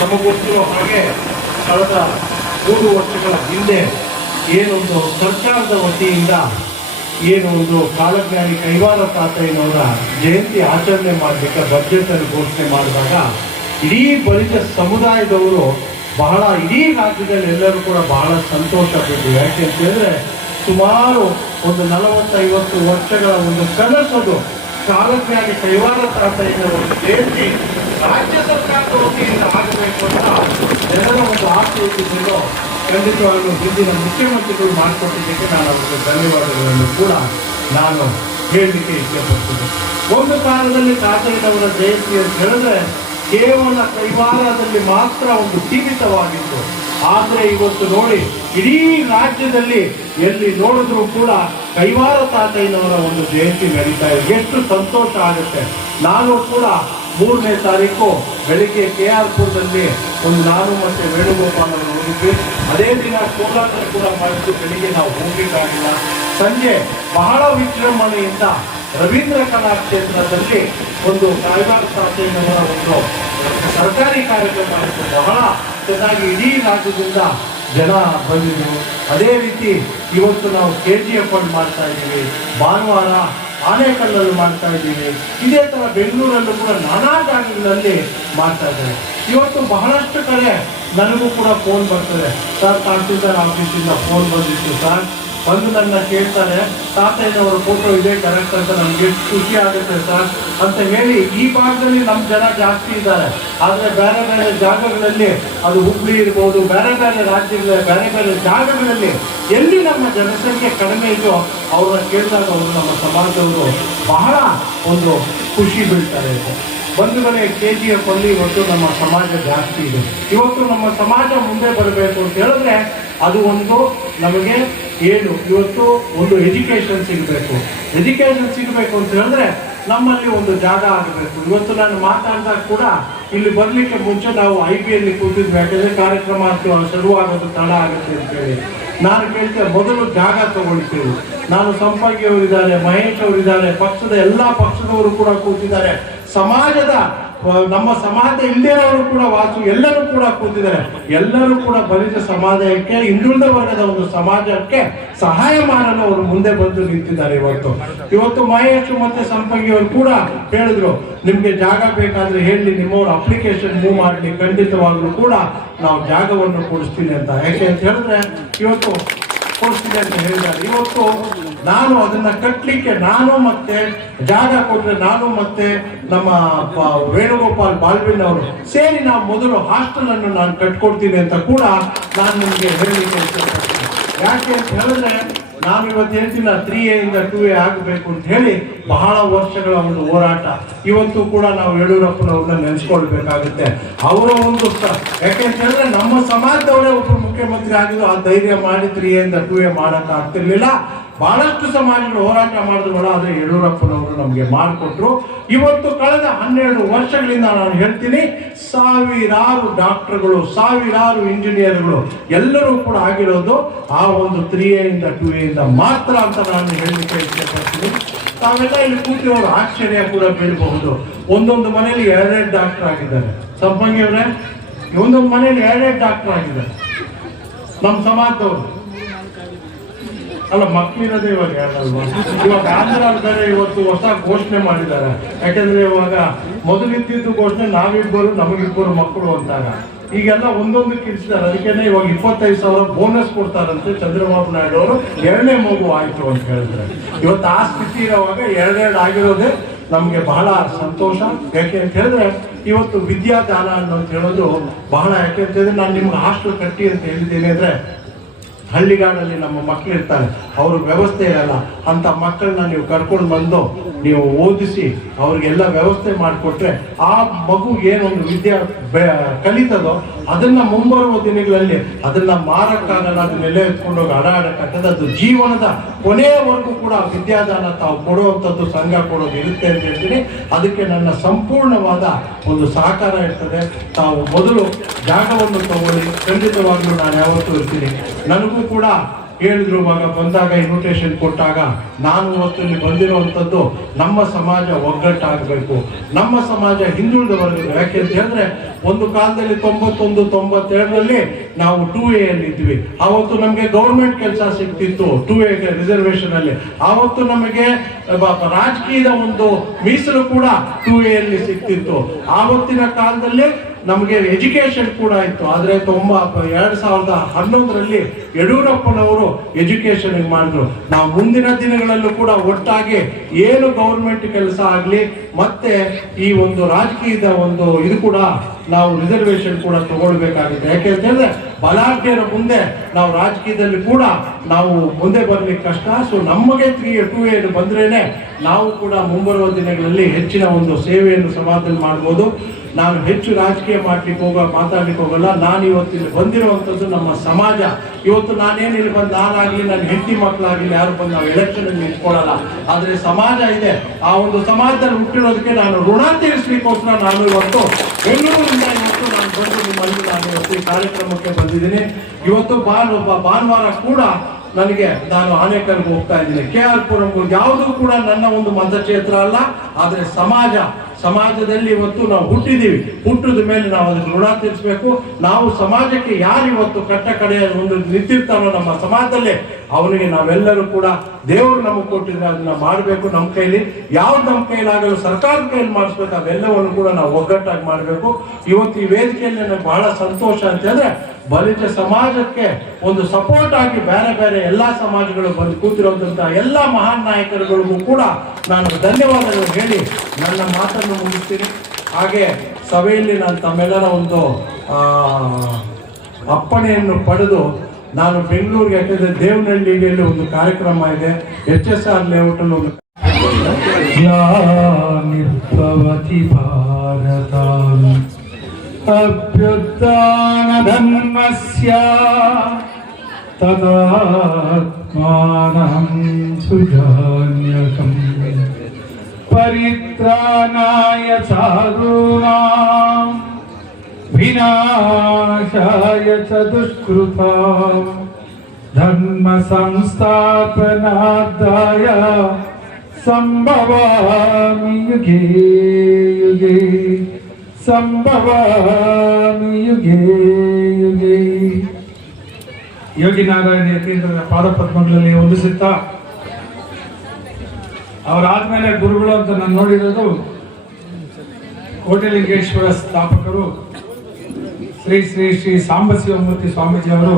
ನಮಗೆ ಗೊತ್ತಿರೋ ಹಾಗೆ ಕಳೆದ 3 ವರ್ಷಗಳ ಹಿಂದೆ ಏನೊಂದು ಸರ್ಕಾರದ ವತಿಯಿಂದ ಒಂದು ಕಾಲಜ್ಞಾನಿ ಕೈವಾರ ತಾತಯ್ಯನವರ ಜಯಂತಿ ಆಚರಣೆ ಮಾಡಲಿಕ್ಕೆ ಬಜೆಟ್ ಅನ್ನು ಘೋಷಣೆ ಮಾಡಿದಾಗ ಇಡೀ ಬಲಿತ ಸಮುದಾಯದವರು ಬಹಳ, ಇಡೀ ರಾಜ್ಯದಲ್ಲಿ ಎಲ್ಲರೂ ಕೂಡ ಬಹಳ ಸಂತೋಷ ಪಟ್ಟು. ಯಾಕೆ ಅಂತ ಹೇಳಿದ್ರೆ ಸುಮಾರು ಒಂದು 40-50 ವರ್ಷಗಳ ಒಂದು ಕನಸದು ಕಾಲಜ್ಞಾನಿ ಕೈವಾರ ತಾತಯ್ಯನವರ ಜಯಂತಿ ರಾಜ್ಯ ಸರ್ಕಾರದ ವತಿಯಿಂದ ಆಗಬೇಕು ಅಂತ ಜನರ ಒಂದು ಆಸೆ ಇದ್ದಿದ್ದನ್ನು ಖಂಡಿತವಾಗಲೂ ಹಿಂದಿನ ಮುಖ್ಯಮಂತ್ರಿಗಳು ಮಾಡಿಕೊಟ್ಟಿದ್ದಕ್ಕೆ ನಾನು ಅವರಿಗೆ ಧನ್ಯವಾದಗಳನ್ನು ಕೂಡ ನಾನು ಹೇಳಲಿಕ್ಕೆ ಇಷ್ಟಪಡ್ತೀನಿ. ಒಂದು ಕಾಲದಲ್ಲಿ ತಾತಯ್ಯನವರ ಜಯಂತಿ ಅಂತ ಹೇಳಿದ್ರೆ ಕೇವಲ ಕೈವಾರದಲ್ಲಿ ಮಾತ್ರ ಒಂದು ಸೀಮಿತವಾಗಿತ್ತು. ಆದರೆ ಇವತ್ತು ನೋಡಿ, ಇಡೀ ರಾಜ್ಯದಲ್ಲಿ ಎಲ್ಲಿ ನೋಡಿದ್ರೂ ಕೂಡ ಕೈವಾರ ತಾತಯ್ಯನವರ ಒಂದು ಜಯಂತಿ ನಡೀತಾ ಇದೆ. ಎಷ್ಟು ಸಂತೋಷ ಆಗುತ್ತೆ. ನಾನು ಕೂಡ 3ನೇ ತಾರೀಕು ಬೆಳಿಗ್ಗೆ KR-ಪುರದಲ್ಲಿ ನಾನು ಮತ್ತು ವೇಣುಗೋಪಾಲ್ ಅವರು ಹೋಗಿದ್ವಿ. ಅದೇ ದಿನ ಕೋಲಾರ ಕೂಡ ಮಾಡಿದ್ದು. ಬೆಳಿಗ್ಗೆ ನಾವು ಹೋಗಲಿಕ್ಕಾಗಿಲ್ಲ. ಸಂಜೆ ಬಹಳ ವಿಜೃಂಭಣೆಯಿಂದ ರವೀಂದ್ರ ಕಲಾಕ್ಷೇತ್ರದಲ್ಲಿ ಒಂದು ಕೈವಾರ ತಾತಯ್ಯನವರ ಒಂದು ಸರ್ಕಾರಿ ಕಾರ್ಯಕ್ರಮ ಆಯಿತು. ಬಹಳ ಚೆನ್ನಾಗಿ ಇಡೀ ರಾಜ್ಯದಿಂದ ಜನ ಬಂದಿದ್ರು. ಅದೇ ರೀತಿ ಇವತ್ತು ನಾವು KGF ಮಾಡ್ತಾ ಇದ್ದೀವಿ, ಭಾನುವಾರ ಆನೇಕಲ್ಲಲ್ಲಿ ಮಾಡ್ತಾ ಇದ್ದೀವಿ. ಇದೇ ಥರ ಬೆಂಗಳೂರಲ್ಲೂ ಕೂಡ ನಾನಾ ಜಾಗಗಳಲ್ಲಿ ಮಾಡ್ತಾ ಇದ್ದಾರೆ. ಇವತ್ತು ಬಹಳಷ್ಟು ಕಡೆ ನನಗೂ ಕೂಡ ಫೋನ್ ಬರ್ತದೆ. ಸರ್, ತಹಸೀಲ್ದಾರ್ ಆಫೀಸಿಂದ ಫೋನ್ ಬಂದಿತ್ತು ಸರ್, ಬಂದು ನನ್ನ ಕೇಳ್ತಾರೆ, ತಾತಯ್ಯನವರ ಫೋಟೋ ಇದೆ ಕರೆಕ್ಟ್ ಅಂತ, ನಮ್ಗೆ ಎಷ್ಟು ಖುಷಿ ಆಗುತ್ತೆ ಸರ್ ಅಂತ ಹೇಳಿ. ಈ ಭಾಗದಲ್ಲಿ ನಮ್ಮ ಜನ ಜಾಸ್ತಿ ಇದ್ದಾರೆ. ಆದರೆ ಬೇರೆ ಬೇರೆ ಜಾಗಗಳಲ್ಲಿ, ಅದು ಹುಬ್ಳಿ ಇರ್ಬೋದು, ಬೇರೆ ಬೇರೆ ರಾಜ್ಯಗಳ ಬೇರೆ ಬೇರೆ ಜಾಗಗಳಲ್ಲಿ ಎಲ್ಲಿ ನಮ್ಮ ಜನಸಂಖ್ಯೆ ಕಡಿಮೆ ಇದೆಯೋ ಅವ್ರನ್ನ ಕೇಳಿದಾಗ ಅವರು ನಮ್ಮ ಸಮಾಜದವರು ಬಹಳ ಒಂದು ಖುಷಿ ಬೀಳ್ತಾರೆ. ಬಂಧುಗಳೇ, KGF ಅಲ್ಲಿ ಇವತ್ತು ನಮ್ಮ ಸಮಾಜ ಜಾಸ್ತಿ ಇದೆ. ಇವತ್ತು ನಮ್ಮ ಸಮಾಜ ಮುಂದೆ ಬರಬೇಕು ಅಂತ ಹೇಳಿದ್ರೆ ಅದು ಒಂದು ನಮಗೆ ಇವತ್ತು ಒಂದು ಎಜುಕೇಶನ್ ಸಿಗಬೇಕು. ಎಜುಕೇಶನ್ ಸಿಗಬೇಕು ಅಂತ ಹೇಳಿದ್ರೆ ನಮ್ಮಲ್ಲಿ ಒಂದು ಜಾಗ ಆಗಬೇಕು. ಇವತ್ತು ನಾನು ಮಾತಾಡಿದಾಗ ಕೂಡ ಇಲ್ಲಿ ಬರಲಿಕ್ಕೆ ಮುಂಚೆ ನಾವು IB ಕೂತಿದ್ವಿ. ಯಾಕಂದರೆ ಕಾರ್ಯಕ್ರಮ ಶುರುವಾಗೋದು ತಡ ಆಗುತ್ತೆ ಅಂತೇಳಿ ನಾನು ಕೇಳ್ತೇವೆ, ಮೊದಲು ಜಾಗ ತಗೊಳ್ತೀವಿ. ನಾನು ಸಂಪಂಗಿ ಅವರಿದ್ದಾರೆ, ಮಹೇಶ್ ಅವರಿದ್ದಾರೆ, ಪಕ್ಷದ ಎಲ್ಲ ಪಕ್ಷದವರು ಕೂಡ ಕೂತಿದ್ದಾರೆ, ಸಮಾಜದ ನಮ್ಮ ಸಮಾಜ ಇಲ್ಲಿರೋರು ಕೂಡ ಎಲ್ಲರೂ ಕೂಡ ಕೂತಿದ್ದಾರೆ. ಎಲ್ಲರೂ ಕೂಡ ಬಲಿತ ಸಮಾಜಕ್ಕೆ, ಹಿಂದುಳಿದ ವರ್ಗದ ಒಂದು ಸಮಾಜಕ್ಕೆ ಸಹಾಯ ಮಾಡಲು ಅವರು ಮುಂದೆ ಬಂದು ನಿಂತಿದ್ದಾರೆ. ಇವತ್ತು ಮಹೇಶ್ ಮತ್ತೆ ಸಂಪಂಗಿ ಅವರು ಕೂಡ ಹೇಳಿದ್ರು, ನಿಮ್ಗೆ ಜಾಗ ಬೇಕಾದ್ರೆ ಹೇಳಿ, ನಿಮ್ಮವ್ರ ಅಪ್ಲಿಕೇಶನ್ ಮೂವ್ ಮಾಡಲಿ, ಖಂಡಿತವಾಗ್ಲೂ ಕೂಡ ನಾವು ಜಾಗವನ್ನು ಕೊಡಿಸ್ತೀನಿ ಅಂತ. ಯಾಕೆ ಅಂತ ಹೇಳಿದ್ರೆ ಇವತ್ತು ಕೊಡಿಸ್ತೀನಿ ಅಂತ ಹೇಳಿದ್ದಾರೆ. ಇವತ್ತು ನಾನು ಅದನ್ನ ಕಟ್ಟಲಿಕ್ಕೆ ನಾನು ಮತ್ತೆ ಜಾಗ ಕೊಟ್ಟರೆ ನಾನು ಮತ್ತೆ ನಮ್ಮ ವೇಣುಗೋಪಾಲ್ ಬಾಲ್ವಿನ್ ಅವರು ಸೇರಿ ನಾವು ಮೊದಲು ಹಾಸ್ಟೆಲ್ ಅನ್ನು ನಾನು ಕಟ್ಕೊಡ್ತೀನಿ ಅಂತ ಕೂಡ ನಾನು ನಿಮಗೆ ಹೇಳಲಿಕ್ಕೆ ಇಷ್ಟಪಡ್ತೀನಿ. ಯಾಕೆ ಅಂತ ಹೇಳಿದ್ರೆ ನಾನು ಇವತ್ತು ಹೇಳ್ತೀನಿ 3A ಇಂದ 2A ಆಗಬೇಕು ಅಂತ ಹೇಳಿ ಬಹಳ ವರ್ಷಗಳ ಒಂದು ಹೋರಾಟ. ಇವತ್ತು ಕೂಡ ನಾವು ಯಡಿಯೂರಪ್ಪನವ್ರನ್ನ ನೆನೆಸ್ಕೊಳ್ಬೇಕಾಗುತ್ತೆ. ಅವರ ಒಂದು ಯಾಕೆ ಅಂತ ಹೇಳಿದ್ರೆ ನಮ್ಮ ಸಮಾಜದವರೇ ಒಬ್ಬರು ಮುಖ್ಯಮಂತ್ರಿ ಆಗಿದ್ದು, ಆ ಧೈರ್ಯ ಮಾಡಿ 3A ಇಂದ 2A ಮಾಡಕ್ ಆಗ್ತಿರ್ಲಿಲ್ಲ. ಬಹಳಷ್ಟು ಸಮಾಜಗಳು ಹೋರಾಟ ಮಾಡಿದ್ವಲ್ಲ, ಆದರೆ ಯಡಿಯೂರಪ್ಪನವರು ನಮಗೆ ಮಾಡಿಕೊಟ್ರು. ಇವತ್ತು ಕಳೆದ 12 ವರ್ಷಗಳಿಂದ ನಾನು ಹೇಳ್ತೀನಿ, ಸಾವಿರಾರು ಡಾಕ್ಟರ್ಗಳು, ಸಾವಿರಾರು ಇಂಜಿನಿಯರ್ಗಳು ಎಲ್ಲರೂ ಕೂಡ ಆಗಿರೋದು ಆ ಒಂದು 3A ಇಂದ 2A ಇಂದ ಮಾತ್ರ ಅಂತ ನಾನು ಹೇಳಲಿಕ್ಕೆ ಇಷ್ಟಪಡ್ತೀನಿ. ತಾವೆಲ್ಲ ಇಲ್ಲಿ ಕೂತಿರೋರು ಆಶ್ಚರ್ಯ ಕೂಡ ಬೀಳಬಹುದು. ಒಂದೊಂದು ಮನೆಯಲ್ಲಿ 2 ಡಾಕ್ಟರ್ ಆಗಿದ್ದಾರೆ. ಸಂಪಂಗಿ ಅವರೇ, ಒಂದೊಂದು ಮನೆಯಲ್ಲಿ 2 ಡಾಕ್ಟರ್ ಆಗಿದ್ದಾರೆ ನಮ್ಮ ಸಮಾಜದವರು. ಅಲ್ಲ, ಮಕ್ಕಳಿರೋದೇ ಇವಾಗ ಹೇಳಲ್ವಾ? ಇವಾಗ ಆಂಧ್ರಲ್ಲಿ ಬೇರೆ ಇವತ್ತು ಹೊಸ ಘೋಷಣೆ ಮಾಡಿದ್ದಾರೆ. ಯಾಕಂದ್ರೆ ಇವಾಗ ಮೊದಲಿದ್ದಿದ್ದು ಘೋಷಣೆ ನಾವಿಬ್ಬರು ನಮಗಿಬ್ಬರು ಮಕ್ಕಳು ಅಂತಾಗ ಈಗೆಲ್ಲ ಒಂದೊಂದು ಕಿರಿಸಿದ್ದಾರೆ. ಅದಕ್ಕೇನೆ ಇವಾಗ 25,000 ಬೋನಸ್ ಕೊಡ್ತಾರಂತೆ. ಚಂದ್ರಬಾಬು ನಾಯ್ಡು ಅವರು 2ನೇ ಮಗು ಆಯ್ತು ಅಂತ ಹೇಳಿದ್ರೆ ಇವತ್ತು ಆ ಸ್ಥಿತಿ ಇರುವಾಗ 2 ಆಗಿರೋದೇ ನಮ್ಗೆ ಬಹಳ ಸಂತೋಷ. ಯಾಕೆ ಅಂತ ಹೇಳಿದ್ರೆ ಇವತ್ತು ವಿದ್ಯಾದಾನ ಅಂತ ಹೇಳೋದು ಬಹಳ. ಯಾಕೆ ಅಂತ ಹೇಳಿದ್ರೆ ನಾನು ನಿಮ್ಗೆ ಹಾಸ್ಟೆಲ್ ಕಟ್ಟಿ ಅಂತ ಹೇಳಿದ್ದೇನೆ ಅಂದ್ರೆ ಹಳ್ಳಿಗಾಡಲ್ಲಿ ನಮ್ಮ ಮಕ್ಕಳು ಇರ್ತಾರೆ, ಅವ್ರಿಗೆ ವ್ಯವಸ್ಥೆ ಇರಲ್ಲ. ಅಂಥ ಮಕ್ಕಳನ್ನ ನೀವು ಕರ್ಕೊಂಡು ಬಂದು ನೀವು ಓದಿಸಿ ಅವ್ರಿಗೆಲ್ಲ ವ್ಯವಸ್ಥೆ ಮಾಡಿಕೊಟ್ರೆ ಆ ಮಗು ಏನೊಂದು ವಿದ್ಯೆ ಕಲಿತದೋ ಅದನ್ನ ಮುಂಬರುವ ದಿನಗಳಲ್ಲಿ ಅದನ್ನ ಮಾರಕ್ಕಾಗಲ್ಲ, ಅದನ್ನೆಲ್ಲ ಎತ್ಕೊಂಡು ಹೋಗಿ ಆಡಾಡಕ್ಕಾಗ್ತದೆ. ಅದು ಜೀವನದ ಕೊನೆಯವರೆಗೂ ಕೂಡ ವಿದ್ಯಾದಾನ ತಾವು ಕೊಡುವಂಥದ್ದು ಸಂಘ ಕೊಡೋದು ಇರುತ್ತೆ ಅಂತ ಹೇಳ್ತೀನಿ. ಅದಕ್ಕೆ ನನ್ನ ಸಂಪೂರ್ಣವಾದ ಒಂದು ಸಹಕಾರ ಇರ್ತದೆ. ತಾವು ಮೊದಲು ಜಾಗವನ್ನು ತಗೊಳ್ಳಿ, ಖಂಡಿತವಾಗ್ಲೂ ನಾನು ಯಾವತ್ತೂ ಇರ್ತೀನಿ. ನನಗೂ ಕೂಡ ಹೇಳಿದ್ರು ಬಂದಾಗ ಇನ್ವಿಟೇಷನ್ ಕೊಟ್ಟಾಗ ನಾನು ಇವತ್ತು ಬಂದಿರುವಂಥದ್ದು ನಮ್ಮ ಸಮಾಜ ಒಗ್ಗಟ್ಟಾಗಬೇಕು, ನಮ್ಮ ಸಮಾಜ ಹಿಂದುಳಿದ ವರ್ಗ. ಯಾಕೆ ಅಂತ ಹೇಳಿದ್ರೆ ಒಂದು ಕಾಲದಲ್ಲಿ 91-92ರಲ್ಲಿ ನಾವು 2A ಅಲ್ಲಿ ಇದ್ವಿ. ಆವತ್ತು ನಮಗೆ ಗೌರ್ಮೆಂಟ್ ಕೆಲಸ ಸಿಗ್ತಿತ್ತು 2A ರಿಸರ್ವೇಶನ್ ಅಲ್ಲಿ. ಆವತ್ತು ನಮಗೆ ರಾಜಕೀಯದ ಒಂದು ಮೀಸಲು ಕೂಡ 2A ಅಲ್ಲಿ ಸಿಗ್ತಿತ್ತು. ಆವತ್ತಿನ ಕಾಲದಲ್ಲಿ ನಮಗೆ ಎಜುಕೇಶನ್ ಕೂಡ ಇತ್ತು. ಆದರೆ 2011ರಲ್ಲಿ ಯಡಿಯೂರಪ್ಪನವರು ಎಜುಕೇಶನ್ ಮಾಡಿದ್ರು. ನಾವು ಮುಂದಿನ ದಿನಗಳಲ್ಲೂ ಕೂಡ ಒಟ್ಟಾಗಿ ಏನು ಗೌರ್ಮೆಂಟ್ ಕೆಲಸ ಆಗಲಿ ಮತ್ತೆ ಈ ಒಂದು ರಾಜಕೀಯದ ಒಂದು ಇದು ಕೂಡ ನಾವು ರಿಸರ್ವೇಶನ್ ಕೂಡ ತಗೊಳ್ಬೇಕಾಗುತ್ತೆ. ಯಾಕೆ ಅಂತ ಹೇಳಿದ್ರೆ ಬಲಾಢ್ಯರ ಮುಂದೆ ನಾವು ರಾಜಕೀಯದಲ್ಲಿ ಕೂಡ ನಾವು ಮುಂದೆ ಬರ್ಲಿಕ್ಕೆ ಕಷ್ಟ. ಸೊ ನಮಗೆ 2A ಬಂದ್ರೇನೆ ನಾವು ಕೂಡ ಮುಂಬರುವ ದಿನಗಳಲ್ಲಿ ಹೆಚ್ಚಿನ ಒಂದು ಸೇವೆಯನ್ನು ಸಮಾಜದಲ್ಲಿ ಮಾಡ್ಬೋದು. ನಾನು ಹೆಚ್ಚು ರಾಜಕೀಯ ಮಾತಾಡ್ಲಿಕ್ಕೆ ಹೋಗಲ್ಲ. ನಾನು ಇವತ್ತಿಲ್ಲಿ ಬಂದಿರುವಂಥದ್ದು ನಮ್ಮ ಸಮಾಜ. ಇವತ್ತು ನಾನೇನು ಇಲ್ಲಿ ಬಂದು ನಾನಾಗಲಿ ನನ್ನ ಹೆಂಡತಿ ಮಕ್ಕಳಾಗಲಿ ಯಾರು ಬಂದು ನಾವು ಎಲೆಕ್ಷನ್ ಅಲ್ಲಿ ನಿಂತ್ಕೊಳ್ಳಲ್ಲ. ಆದರೆ ಸಮಾಜ ಇದೆ, ಆ ಒಂದು ಸಮಾಜದಲ್ಲಿ ಹುಟ್ಟಿರೋದಕ್ಕೆ ನಾನು ಋಣ ತೀರಿಸ್ಲಿಕ್ಕೋಸ್ಕರ ನಾನು ಇವತ್ತು ಬೆಂಗಳೂರಿಂದ ಇವತ್ತು ನಾನು ಬಂದು ನಿಮ್ಮಲ್ಲಿ ನಾನು ಇವತ್ತು ಈ ಕಾರ್ಯಕ್ರಮಕ್ಕೆ ಬಂದಿದ್ದೀನಿ. ಇವತ್ತು ಭಾನುವಾರ ಕೂಡ ನಾನು ಆನೇಕಲ್ಗೆ ಹೋಗ್ತಾ ಇದ್ದೀನಿ, KR ಪುರಂಗೂ. ಯಾವುದೂ ಕೂಡ ನನ್ನ ಒಂದು ಮತಕ್ಷೇತ್ರ ಅಲ್ಲ, ಆದರೆ ಸಮಾಜದಲ್ಲಿ ಇವತ್ತು ನಾವು ಹುಟ್ಟಿದ್ದೀವಿ. ಹುಟ್ಟಿದ ಮೇಲೆ ನಾವು ಅದಕ್ಕೆ ಋಣ ತೀರಿಸಬೇಕು. ನಾವು ಸಮಾಜಕ್ಕೆ ಯಾರು ಇವತ್ತು ಕಟ್ಟ ಕಡೆಯ ಒಂದು ನಿಂತಿರ್ತಾನೋ ನಮ್ಮ ಸಮಾಜದಲ್ಲಿ ಅವನಿಗೆ ನಾವೆಲ್ಲರೂ ಕೂಡ ದೇವರು ನಮಗೆ ಕೊಟ್ಟಿದ್ರೆ ಅದನ್ನ ಮಾಡಬೇಕು. ನಮ್ಮ ಕೈಲಿ ಯಾವ್ದು ನಮ್ಮ ಕೈಲಾಗಲು ಸರ್ಕಾರದ ಕೈಲಿ ಮಾಡಿಸ್ಬೇಕು, ಅವೆಲ್ಲವನ್ನು ಕೂಡ ನಾವು ಒಗ್ಗಟ್ಟಾಗಿ ಮಾಡಬೇಕು. ಇವತ್ತು ಈ ವೇದಿಕೆಯಲ್ಲಿ ನನಗೆ ಬಹಳ ಸಂತೋಷ ಅಂತ ಹೇಳಿದ್ರೆ ಬಲಿಜ ಸಮಾಜಕ್ಕೆ ಒಂದು ಸಪೋರ್ಟ್ ಆಗಿ ಬೇರೆ ಬೇರೆ ಎಲ್ಲಾ ಸಮಾಜಗಳು ಬಂದು ಕೂತಿರೋದಂತ ಎಲ್ಲ ಮಹಾನ್ ನಾಯಕರುಗಳಿಗೂ ಕೂಡ ನಾನು ಧನ್ಯವಾದಗಳು ಹೇಳಿ ನನ್ನ ಮಾತನ್ನು ಮುಗಿಸ್ತೀನಿ. ಹಾಗೆ ಸಭೆಯಲ್ಲಿ ನಾನು ತಮ್ಮೆಲ್ಲರ ಒಂದು ಅಪ್ಪಣೆಯನ್ನು ಪಡೆದು ನಾನು ಬೆಂಗಳೂರಿಗೆ, ಯಾಕಂದ್ರೆ ದೇವನಹಳ್ಳಿಯಲ್ಲಿ ಒಂದು ಕಾರ್ಯಕ್ರಮ ಇದೆ, HSR ಲೇಔಟ್ ಅಲ್ಲಿ ಒಂದು ಭಾರತ ಅಭ್ಯುತ್ಥಾನ ಧರ್ಮಸ್ಯ ತದಾತ್ಮಾನಂ ಸುಜಾನ್ಯಕಂ ಪರಿತ್ರಾಣಾಯ ಸಾಧೂನಾಂ ವಿನಾಶಾಯ ಚ ದುಷ್ಕೃತಾಂ ಧರ್ಮ ಸಂಸ್ಥಾಪನಾರ್ಥಾಯ ಸಂಭವಾಮಿ ಯುಗೇ ಯುಗೇ ಸಂಭವಾಮಿ ಯುಗೇ ಯುಗೇ. ಯೋಗಿ ನಾರಾಯಣ ಯತೀಂದ್ರರ ಪಾದಪದ್ಮಗಳಲ್ಲಿ ವಂದಿಸುತ್ತಾ, ಅವರಾದ್ಮೇಲೆ ಗುರುಗಳು ಅಂತ ನಾನು ನೋಡಿರೋದು ಕೋಟೆಲಿಂಗೇಶ್ವರ ಸ್ಥಾಪಕರು ಶ್ರೀ ಶ್ರೀ ಶ್ರೀ ಸಾಂಬಶಿವಮೂರ್ತಿ ಸ್ವಾಮೀಜಿ ಅವರು.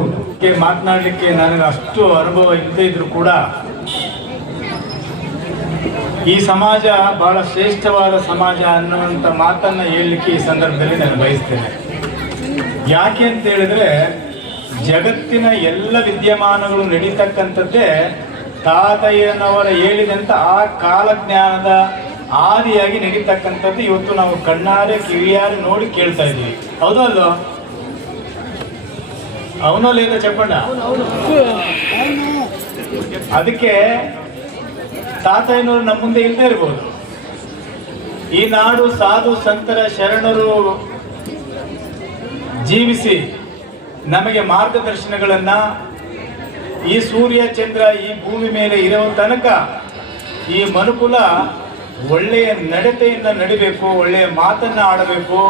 ಮಾತನಾಡಲಿಕ್ಕೆ ನನಗೆ ಅಷ್ಟು ಅನುಭವ ಇಲ್ಲದೇ ಇದ್ರೂ ಕೂಡ ಈ ಸಮಾಜ ಬಹಳ ಶ್ರೇಷ್ಠವಾದ ಸಮಾಜ ಅನ್ನುವಂಥ ಮಾತನ್ನು ಹೇಳಲಿಕ್ಕೆ ಈ ಸಂದರ್ಭದಲ್ಲಿ ನಾನು ಬಯಸ್ತೇನೆ. ಯಾಕೆ ಅಂತ ಹೇಳಿದ್ರೆ ಜಗತ್ತಿನ ಎಲ್ಲ ವಿದ್ಯಮಾನಗಳು ನಡೀತಕ್ಕಂಥದ್ದೇ ತಾತಯ್ಯನವರ ಹೇಳಿದಂಥ ಆ ಕಾಲಜ್ಞಾನದ ಆದಿಯಾಗಿ ನಡೀತಕ್ಕಂಥದ್ದು ಇವತ್ತು ನಾವು ಕಣ್ಣಾರೆ ಕಿವಿಯಾರೆ ನೋಡಿ ಕೇಳ್ತಾ ಇದ್ದೀವಿ. ಹೌದಲ್ವ? ಅವನೋ ಲೇದ ಚಪ್ಪಣ್ಣ. ಅದಕ್ಕೆ ತಾತಯ್ಯನವರು ನಮ್ಮ ಮುಂದೆ ಇಲ್ಲದೆ ಇರ್ಬೋದು. ಈ ನಾಡು ಸಾಧು ಸಂತರ ಶರಣರು ಜೀವಿಸಿ ನಮಗೆ ಮಾರ್ಗದರ್ಶನಗಳನ್ನ ಈ ಸೂರ್ಯ ಚಂದ್ರ ಈ ಭೂಮಿ ಮೇಲೆ ಇರೋ ತನಕ ಈ ಮನುಕುಲ ಒಳ್ಳೆಯ ನಡತೆಯಿಂದ ನಡಿಬೇಕು, ಒಳ್ಳೆಯ ಮಾತನ್ನ ಆಡಬೇಕು.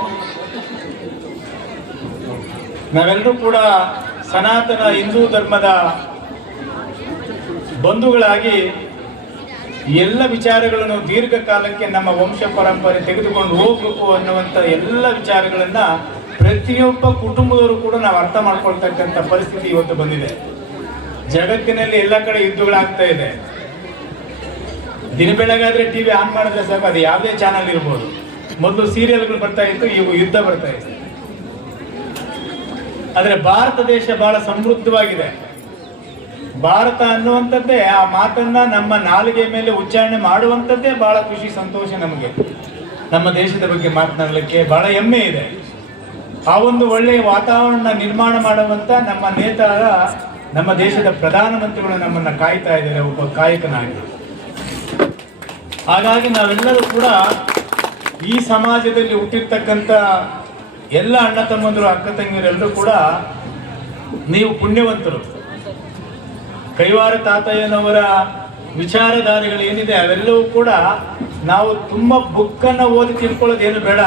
ನಾವೆಲ್ಲರೂ ಕೂಡ ಸನಾತನ ಹಿಂದೂ ಧರ್ಮದ ಬಂಧುಗಳಾಗಿ ಎಲ್ಲ ವಿಚಾರಗಳನ್ನು ದೀರ್ಘಕಾಲಕ್ಕೆ ನಮ್ಮ ವಂಶ ಪರಂಪರೆ ತೆಗೆದುಕೊಂಡು ಹೋಗ್ಬೇಕು ಅನ್ನುವಂಥ ಎಲ್ಲ ವಿಚಾರಗಳನ್ನ ಪ್ರತಿಯೊಬ್ಬ ಕುಟುಂಬದವರು ಕೂಡ ನಾವು ಅರ್ಥ ಮಾಡ್ಕೊಳ್ತಕ್ಕಂಥ ಪರಿಸ್ಥಿತಿ ಇವತ್ತು ಬಂದಿದೆ. ಜಗತ್ತಿನಲ್ಲಿ ಎಲ್ಲ ಕಡೆ ಯುದ್ಧಗಳಾಗ್ತಾ ಇದೆ. ದಿನ ಬೆಳಗಾದ್ರೆ ಟಿವಿ ಆನ್ ಮಾಡಿದ್ರೆ ಸಾಕು, ಅದು ಯಾವುದೇ ಚಾನಲ್ ಇರ್ಬೋದು. ಮೊದಲು ಸೀರಿಯಲ್ಗಳು ಬರ್ತಾ ಇತ್ತು, ಈಗ ಯುದ್ಧ ಬರ್ತಾ ಇದೆ. ಆದರೆ ಭಾರತ ದೇಶ ಬಹಳ ಸಮೃದ್ಧವಾಗಿದೆ. ಭಾರತ ಅನ್ನುವಂಥದ್ದೇ ಆ ಮಾತನ್ನ ನಮ್ಮ ನಾಲಿಗೆ ಮೇಲೆ ಉಚ್ಚಾರಣೆ ಮಾಡುವಂಥದ್ದೇ ಬಹಳ ಖುಷಿ ಸಂತೋಷ ನಮಗೆ. ನಮ್ಮ ದೇಶದ ಬಗ್ಗೆ ಮಾತನಾಡಲಿಕ್ಕೆ ಬಹಳ ಹೆಮ್ಮೆ ಇದೆ. ಆ ಒಂದು ಒಳ್ಳೆಯ ವಾತಾವರಣ ನಿರ್ಮಾಣ ಮಾಡುವಂತ ನಮ್ಮ ನೇತಾರ, ನಮ್ಮ ದೇಶದ ಪ್ರಧಾನಮಂತ್ರಿಗಳು ನಮ್ಮನ್ನ ಕಾಯ್ತಾ ಇದ್ದಾರೆ ಒಬ್ಬ ಕಾಯಕನಾಗಿ. ಹಾಗಾಗಿ ನಾವೆಲ್ಲರೂ ಕೂಡ ಈ ಸಮಾಜದಲ್ಲಿ ಹುಟ್ಟಿರ್ತಕ್ಕಂಥ ಎಲ್ಲ ಅಣ್ಣ ತಮ್ಮಂದರು ಅಕ್ಕ ತಂಗಿಯರೆಲ್ಲರೂ ಕೂಡ ನೀವು ಪುಣ್ಯವಂತರು. ಕೈವಾರ ತಾತಯ್ಯನವರ ವಿಚಾರಧಾರೆಗಳು ಏನಿದೆ ಅವೆಲ್ಲವೂ ಕೂಡ ನಾವು ತುಂಬಾ ಬುಕ್ಕನ್ನು ಓದಿ ತಿಳ್ಕೊಳ್ಳೋದೇನು ಬೇಡ.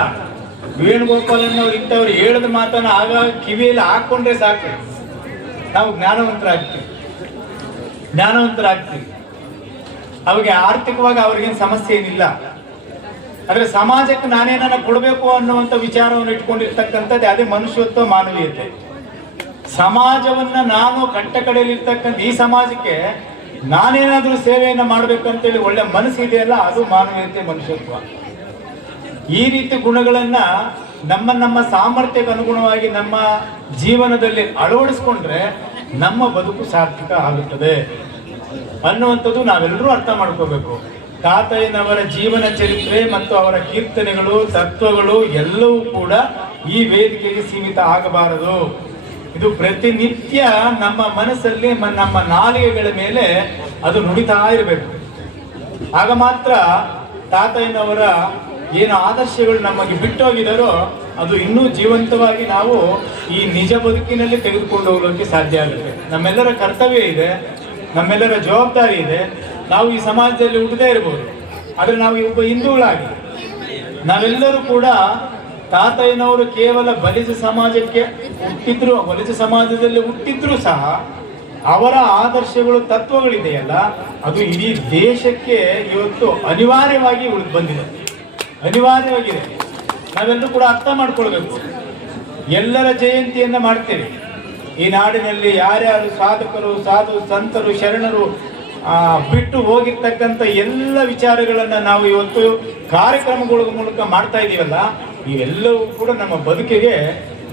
ವೇಣುಗೋಪಾಲನ್ನವ್ರು ಇಂಥವ್ರು ಹೇಳಿದ ಮಾತನ್ನ ಆಗಾಗ ಕಿವಿಯಲ್ಲಿ ಹಾಕೊಂಡ್ರೆ ಸಾಕು, ನಾವು ಜ್ಞಾನವಂತರಾಗ್ತೀವಿ. ಅವಿಗೆ ಆರ್ಥಿಕವಾಗಿ ಅವ್ರಿಗೇನು ಸಮಸ್ಯೆ ಏನಿಲ್ಲ. ಆದ್ರೆ ಸಮಾಜಕ್ಕೆ ನಾನೇನ ಕೊಡಬೇಕು ಅನ್ನುವಂಥ ವಿಚಾರವನ್ನು ಇಟ್ಕೊಂಡಿರ್ತಕ್ಕಂಥದ್ದು ಅದೇ ಮನುಷ್ಯತ್ವ, ಮಾನವೀಯತೆ. ಸಮಾಜವನ್ನ ನಾನು ಕಟ್ಟ ಕಡೆಯಲ್ಲಿರ್ತಕ್ಕಂಥ ಈ ಸಮಾಜಕ್ಕೆ ನಾನೇನಾದ್ರೂ ಸೇವೆಯನ್ನ ಮಾಡ್ಬೇಕಂತೇಳಿ ಒಳ್ಳೆ ಮನಸ್ಸಿದೆಯಲ್ಲ, ಅದು ಮಾನವೀಯತೆ, ಮನುಷ್ಯತ್ವ. ಈ ರೀತಿ ಗುಣಗಳನ್ನ ನಮ್ಮ ಸಾಮರ್ಥ್ಯಕ್ಕೆ ಅನುಗುಣವಾಗಿ ನಮ್ಮ ಜೀವನದಲ್ಲಿ ಅಳವಡಿಸ್ಕೊಂಡ್ರೆ ನಮ್ಮ ಬದುಕು ಸಾರ್ಥಕ ಆಗುತ್ತದೆ ಅನ್ನುವಂಥದ್ದು ನಾವೆಲ್ಲರೂ ಅರ್ಥ ಮಾಡ್ಕೋಬೇಕು. ತಾತಯ್ಯನವರ ಜೀವನ ಚರಿತ್ರೆ ಮತ್ತು ಅವರ ಕೀರ್ತನೆಗಳು, ತತ್ವಗಳು ಎಲ್ಲವೂ ಕೂಡ ಈ ವೇದಿಕೆಗೆ ಸೀಮಿತ ಆಗಬಾರದು. ಇದು ಪ್ರತಿನಿತ್ಯ ನಮ್ಮ ಮನಸ್ಸಲ್ಲಿ, ನಮ್ಮ ನಾಲಿಗೆಗಳ ಮೇಲೆ ಅದು ನುಡಿತಾ ಇರಬೇಕು. ಆಗ ಮಾತ್ರ ತಾತಯ್ಯನವರ ಏನು ಆದರ್ಶಗಳು ನಮಗೆ ಬಿಟ್ಟೋಗಿದಾರೋ ಅದು ಇನ್ನೂ ಜೀವಂತವಾಗಿ ನಾವು ಈ ನಿಜ ಬದುಕಿನಲ್ಲಿ ತೆಗೆದುಕೊಂಡು ಹೋಗೋಕ್ಕೆ ಸಾಧ್ಯ ಆಗುತ್ತೆ. ನಮ್ಮೆಲ್ಲರ ಕರ್ತವ್ಯ ಇದೆ, ನಮ್ಮೆಲ್ಲರ ಜವಾಬ್ದಾರಿ ಇದೆ. ನಾವು ಈ ಸಮಾಜದಲ್ಲಿ ಹುಟ್ಟದೇ ಇರ್ಬೋದು, ಆದರೆ ನಾವು ಒಬ್ಬ ಹಿಂದೂಗಳಾಗಿ ನಾವೆಲ್ಲರೂ ಕೂಡ ತಾತಯ್ಯನವರು ಕೇವಲ ಬಲಿಜ ಸಮಾಜಕ್ಕೆ ಹುಟ್ಟಿದ್ರು, ಬಲಿಜ ಸಮಾಜದಲ್ಲಿ ಹುಟ್ಟಿದ್ರು ಸಹ ಅವರ ಆದರ್ಶಗಳು, ತತ್ವಗಳಿದೆಯಲ್ಲ, ಅದು ಇಡೀ ದೇಶಕ್ಕೆ ಇವತ್ತು ಅನಿವಾರ್ಯವಾಗಿ ಉಳಿದು ಬಂದಿದೆ, ಅನಿವಾರ್ಯವಾಗಿದೆ. ನಾವೆಲ್ಲರೂ ಕೂಡ ಅರ್ಥ ಮಾಡ್ಕೊಳ್ಬೇಕು. ಎಲ್ಲರ ಜಯಂತಿಯನ್ನ ಮಾಡ್ತೇವೆ ಈ ನಾಡಿನಲ್ಲಿ. ಯಾರ್ಯಾರು ಸಾಧಕರು, ಸಾಧು ಸಂತರು, ಶರಣರು ಬಿಟ್ಟು ಹೋಗಿರ್ತಕ್ಕಂಥ ಎಲ್ಲ ವಿಚಾರಗಳನ್ನ ನಾವು ಇವತ್ತು ಕಾರ್ಯಕ್ರಮಗಳ ಮೂಲಕ ಮಾಡ್ತಾ ಇದೀವಲ್ಲ, ಇವೆಲ್ಲವೂ ಕೂಡ ನಮ್ಮ ಬದುಕಿಗೆ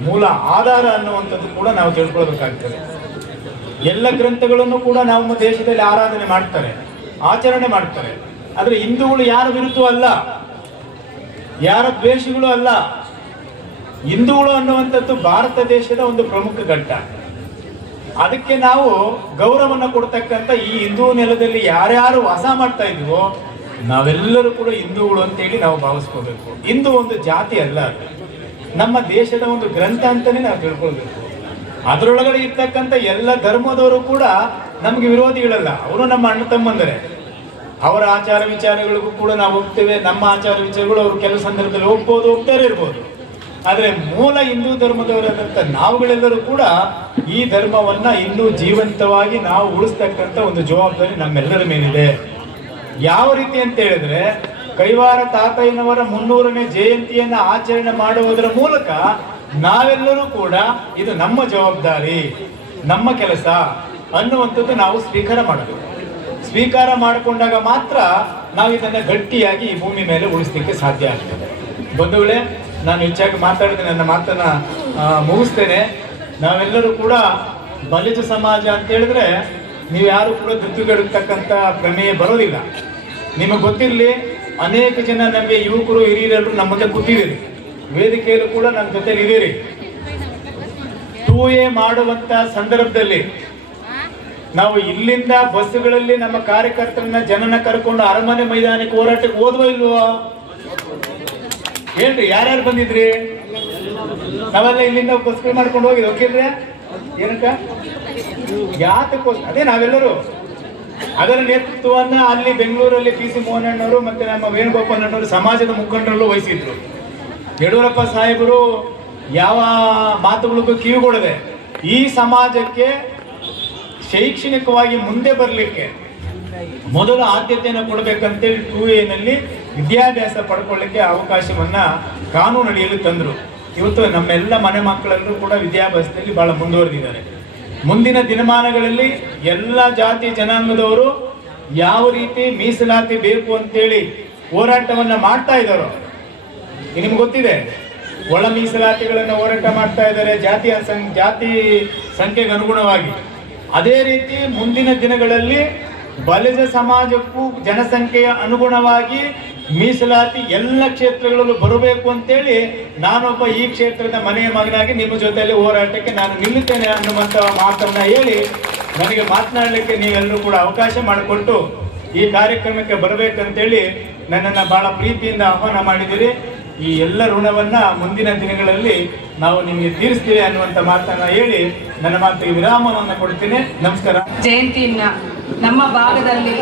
ಮೂಲ ಆಧಾರ ಅನ್ನುವಂಥದ್ದು ಕೂಡ ನಾವು ತಿಳ್ಕೊಳ್ಬೇಕಾಗ್ತದೆ. ಎಲ್ಲ ಗ್ರಂಥಗಳನ್ನು ಕೂಡ ನಮ್ಮ ದೇಶದಲ್ಲಿ ಆರಾಧನೆ ಮಾಡ್ತಾರೆ, ಆಚರಣೆ ಮಾಡ್ತಾರೆ. ಆದ್ರೆ ಹಿಂದೂಗಳು ಯಾರ ವಿರುದ್ಧ ಅಲ್ಲ, ಯಾರ ದ್ವೇಷಗಳು ಅಲ್ಲ. ಹಿಂದೂಗಳು ಅನ್ನುವಂಥದ್ದು ಭಾರತ ದೇಶದ ಒಂದು ಪ್ರಮುಖ ಘಟ್ಟ. ಅದಕ್ಕೆ ನಾವು ಗೌರವವನ್ನು ಕೊಡ್ತಕ್ಕಂಥ ಈ ಹಿಂದೂ ನೆಲದಲ್ಲಿ ಯಾರ್ಯಾರು ವಾಸ ಮಾಡ್ತಾ ಇದ್ವೋ ನಾವೆಲ್ಲರೂ ಕೂಡ ಹಿಂದೂಗಳು ಅಂತೇಳಿ ನಾವು ಭಾವಿಸ್ಕೋಬೇಕು. ಹಿಂದೂ ಒಂದು ಜಾತಿ ಅಲ್ಲ, ನಮ್ಮ ದೇಶದ ಒಂದು ಗ್ರಂಥ ಅಂತಾನೆ ನಾವು ತಿಳ್ಕೊಳ್ಬೇಕು. ಅದರೊಳಗಡೆ ಇರ್ತಕ್ಕಂಥ ಎಲ್ಲ ಧರ್ಮದವರು ಕೂಡ ನಮ್ಗೆ ವಿರೋಧಿಗಳಲ್ಲ, ಅವರು ನಮ್ಮ ಅಣ್ಣ ತಮ್ಮಂದರೆ. ಅವರ ಆಚಾರ ವಿಚಾರಗಳಿಗೂ ಕೂಡ ನಾವು ಹೋಗ್ತೇವೆ, ನಮ್ಮ ಆಚಾರ ವಿಚಾರಗಳು ಅವರು ಕೆಲವು ಸಂದರ್ಭದಲ್ಲಿ ಹೋಗ್ತಾರೆ ಇರ್ಬೋದು. ಆದರೆ ಮೂಲ ಹಿಂದೂ ಧರ್ಮದವರಾದಂಥ ನಾವುಗಳೆಲ್ಲರೂ ಕೂಡ ಈ ಧರ್ಮವನ್ನ ಇನ್ನೂ ಜೀವಂತವಾಗಿ ನಾವು ಉಳಿಸ್ತಕ್ಕಂಥ ಒಂದು ಜವಾಬ್ದಾರಿ ನಮ್ಮೆಲ್ಲರ ಮೇಲಿದೆ. ಯಾವ ರೀತಿ ಅಂತ ಹೇಳಿದ್ರೆ, ಕೈವಾರ ತಾತಯ್ಯನವರ 300ನೇ ಜಯಂತಿಯನ್ನ ಆಚರಣೆ ಮಾಡುವುದರ ಮೂಲಕ ನಾವೆಲ್ಲರೂ ಕೂಡ ಇದು ನಮ್ಮ ಜವಾಬ್ದಾರಿ, ನಮ್ಮ ಕೆಲಸ ಅನ್ನುವಂಥದ್ದು ನಾವು ಸ್ವೀಕಾರ ಮಾಡಬೇಕು. ಸ್ವೀಕಾರ ಮಾಡಿಕೊಂಡಾಗ ಮಾತ್ರ ನಾವು ಇದನ್ನ ಗಟ್ಟಿಯಾಗಿ ಈ ಭೂಮಿ ಮೇಲೆ ಉಳಿಸ್ಲಿಕ್ಕೆ ಸಾಧ್ಯ ಆಗ್ತದೆ. ಬಂಧುಗಳೇ, ನಾನು ಹೆಚ್ಚಾಗಿ ಮಾತಾಡಿದೆ, ನನ್ನ ಮಾತನ್ನ ಮುಗಿಸ್ತೇನೆ. ನಾವೆಲ್ಲರೂ ಕೂಡ ಬಲಿಜ ಸಮಾಜ ಅಂತ ಹೇಳಿದ್ರೆ ನೀವು ಯಾರು ಕೂಡ ಧೃತಿಗೆಡುತ್ತಕ್ಕಂಥ ಪ್ರಮೇಯ ಬರೋದಿಲ್ಲ. ನಿಮಗೆ ಗೊತ್ತಿರಲಿ, ಅನೇಕ ಜನ ನಮಗೆ ಯುವಕರು ಹಿರಿಯರೆಲ್ಲರೂ ನಮ್ಮ ಮುಂದೆ ಕೂತಿದ್ದೀರಿ, ವೇದಿಕೆಯಲ್ಲೂ ಕೂಡ ನನ್ನ ಜೊತೆಲಿ ಇದ್ದೀರಿ. 2A ಮಾಡುವಂತ ಸಂದರ್ಭದಲ್ಲಿ ನಾವು ಇಲ್ಲಿಂದ ಬಸ್ಗಳಲ್ಲಿ ನಮ್ಮ ಕಾರ್ಯಕರ್ತರನ್ನ ಜನನ ಕರ್ಕೊಂಡು ಅರಮನೆ ಮೈದಾನಕ್ಕೆ ಹೋರಾಟಕ್ಕೆ ಹೋದ್ವೋ ಇಲ್ವೋ ಹೇಳ್ರಿ? ಯಾರ್ಯಾರು ಬಂದಿದ್ರಿ? ನಾವೆಲ್ಲ ಇಲ್ಲಿಂದ ಬಸ್ಗಳು ಮಾಡ್ಕೊಂಡು ಹೋಗಿದ್ ಹೋಗಿಲ್ರಿ? ಏನಕ್ಕ? ಯಾತಕ್ಕೋಸ್ಕರ? ಅದೇ ನಾವೆಲ್ಲರೂ ಅದರ ನೇತೃತ್ವವನ್ನ ಅಲ್ಲಿ ಬೆಂಗಳೂರಲ್ಲಿ PC ಮೋಹನಣ್ಣವರು ಮತ್ತೆ ನಮ್ಮ ವೇಣುಗೋಪಾಲಣ್ಣವರು ಸಮಾಜದ ಮುಖಂಡರಲ್ಲೂ ವಹಿಸಿದ್ರು. ಯಡಿಯೂರಪ್ಪ ಸಾಹೇಬರು ಯಾವ ಮಾತುಗಳಿಗೂ ಕಿವಿಗೊಡದೆ ಈ ಸಮಾಜಕ್ಕೆ ಶೈಕ್ಷಣಿಕವಾಗಿ ಮುಂದೆ ಬರಲಿಕ್ಕೆ ಮೊದಲು ಆದ್ಯತೆಯನ್ನು ಕೊಡಬೇಕಂತೇಳಿ 2A ವಿದ್ಯಾಭ್ಯಾಸ ಪಡ್ಕೊಳ್ಳಿಕ್ಕೆ ಅವಕಾಶವನ್ನ ಕಾನೂನು ಅಡಿಯಲ್ಲಿ ತಂದರು. ಇವತ್ತು ನಮ್ಮೆಲ್ಲ ಮನೆ ಮಕ್ಕಳೆಲ್ಲರೂ ಕೂಡ ವಿದ್ಯಾಭ್ಯಾಸದಲ್ಲಿ ಬಹಳ ಮುಂದುವರೆದಿದ್ದಾರೆ. ಮುಂದಿನ ದಿನಮಾನಗಳಲ್ಲಿ ಎಲ್ಲ ಜಾತಿ ಜನಾಂಗದವರು ಯಾವ ರೀತಿ ಮೀಸಲಾತಿ ಬೇಕು ಅಂತೇಳಿ ಹೋರಾಟವನ್ನ ಮಾಡ್ತಾ ಇದ್ದಾರೋ ನಿಮ್ಗೆ ಗೊತ್ತಿದೆ. ಒಳ ಮೀಸಲಾತಿಗಳನ್ನು ಹೋರಾಟ ಮಾಡ್ತಾ ಇದ್ದಾರೆ ಜಾತಿ ಸಂಖ್ಯೆಗೆ ಅನುಗುಣವಾಗಿ. ಅದೇ ರೀತಿ ಮುಂದಿನ ದಿನಗಳಲ್ಲಿ ಬಲಿಜ ಸಮಾಜಕ್ಕೂ ಜನಸಂಖ್ಯೆಯ ಅನುಗುಣವಾಗಿ ಮೀಸಲಾತಿ ಎಲ್ಲ ಕ್ಷೇತ್ರಗಳಲ್ಲೂ ಬರಬೇಕು ಅಂತೇಳಿ ನಾನೊಬ್ಬ ಈ ಕ್ಷೇತ್ರದ ಮನೆಯ ಮಗನಾಗಿ ನಿಮ್ಮ ಜೊತೆಯಲ್ಲಿ ಹೋರಾಟಕ್ಕೆ ನಾನು ನಿಲ್ಲುತ್ತೇನೆ ಅನ್ನುವಂಥ ಮಾತನ್ನ ಹೇಳಿ ನನಗೆ ಮಾತನಾಡಲಿಕ್ಕೆ ನೀವೆಲ್ಲರೂ ಕೂಡ ಅವಕಾಶ ಮಾಡಿಕೊಟ್ಟು ಈ ಕಾರ್ಯಕ್ರಮಕ್ಕೆ ಬರಬೇಕಂತೇಳಿ ನನ್ನನ್ನು ಬಹಳ ಪ್ರೀತಿಯಿಂದ ಆಹ್ವಾನ ಮಾಡಿದ್ದೀರಿ. ಈ ಎಲ್ಲ ಋಣವನ್ನ ಮುಂದಿನ ದಿನಗಳಲ್ಲಿ ನಾವು ನಿಮಗೆ ತೀರಿಸ್ತೀವಿ ಅನ್ನುವಂಥ ಮಾತನ್ನ ಹೇಳಿ ನನ್ನ ಮಾತಿಗೆ ವಿರಾಮವನ್ನು ಕೊಡ್ತೀನಿ. ನಮಸ್ಕಾರ. ಜಯಂತಿಯನ್ನ ನಮ್ಮ ಭಾಗದಲ್ಲಿ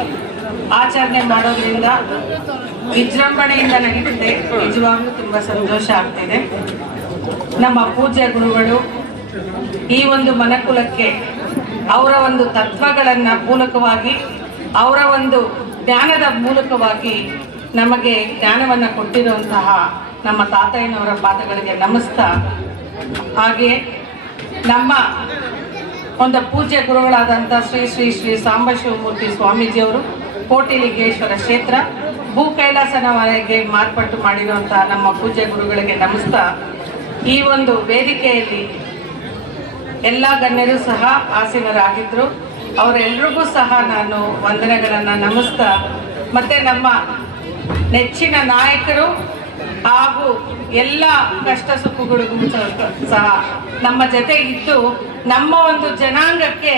ಆಚರಣೆ ಮಾಡೋದ್ರಿಂದ ವಿಜೃಂಭಣೆಯಿಂದ ನಡೀತಿದೆ. ನಿಜವಾಗ್ಲೂ ತುಂಬಾ ಸಂತೋಷ ಆಗ್ತಿದೆ. ನಮ್ಮ ಪೂಜ್ಯ ಗುರುಗಳು ಈ ಒಂದು ಮನಕುಲಕ್ಕೆ ಅವರ ಒಂದು ತತ್ವಗಳನ್ನ ಮೂಲಕವಾಗಿ, ಅವರ ಒಂದು ಜ್ಞಾನದ ಮೂಲಕವಾಗಿ ನಮಗೆ ಜ್ಞಾನವನ್ನು ಕೊಟ್ಟಿರುವಂತಹ ನಮ್ಮ ತಾತಯ್ಯನವರ ಪಾದಗಳಿಗೆ ನಮಿಸ್ತಾ, ಹಾಗೆ ನಮ್ಮ ಒಂದು ಪೂಜ್ಯ ಗುರುಗಳಾದಂಥ ಶ್ರೀ ಶ್ರೀ ಶ್ರೀ ಸಾಂಬ ಶಿವಮೂರ್ತಿ ಸ್ವಾಮೀಜಿಯವರು ಕೋಟಿಲಿಂಗೇಶ್ವರ ಕ್ಷೇತ್ರ ಭೂ ಕೈಲಾಸನವರೆಗೆ ಮಾರ್ಪಾಟು ಮಾಡಿರುವಂತಹ ನಮ್ಮ ಪೂಜ್ಯ ಗುರುಗಳಿಗೆ ನಮಿಸ್ತಾ, ಈ ಒಂದು ವೇದಿಕೆಯಲ್ಲಿ ಎಲ್ಲ ಗಣ್ಯರು ಸಹ ಆಸೀನರಾಗಿದ್ದರು. ಅವರೆಲ್ಲರಿಗೂ ಸಹ ನಾನು ವಂದನೆಗಳನ್ನು ನಮಿಸ್ತಾ, ಮತ್ತೆ ನಮ್ಮ ನೆಚ್ಚಿನ ನಾಯಕರು ಹಾಗೂ ಎಲ್ಲ ಕಷ್ಟ ಸುಖಗಳಿಗೂ ಸಹ ನಮ್ಮ ಜೊತೆ ಇದ್ದು ನಮ್ಮ ಒಂದು ಜನಾಂಗಕ್ಕೆ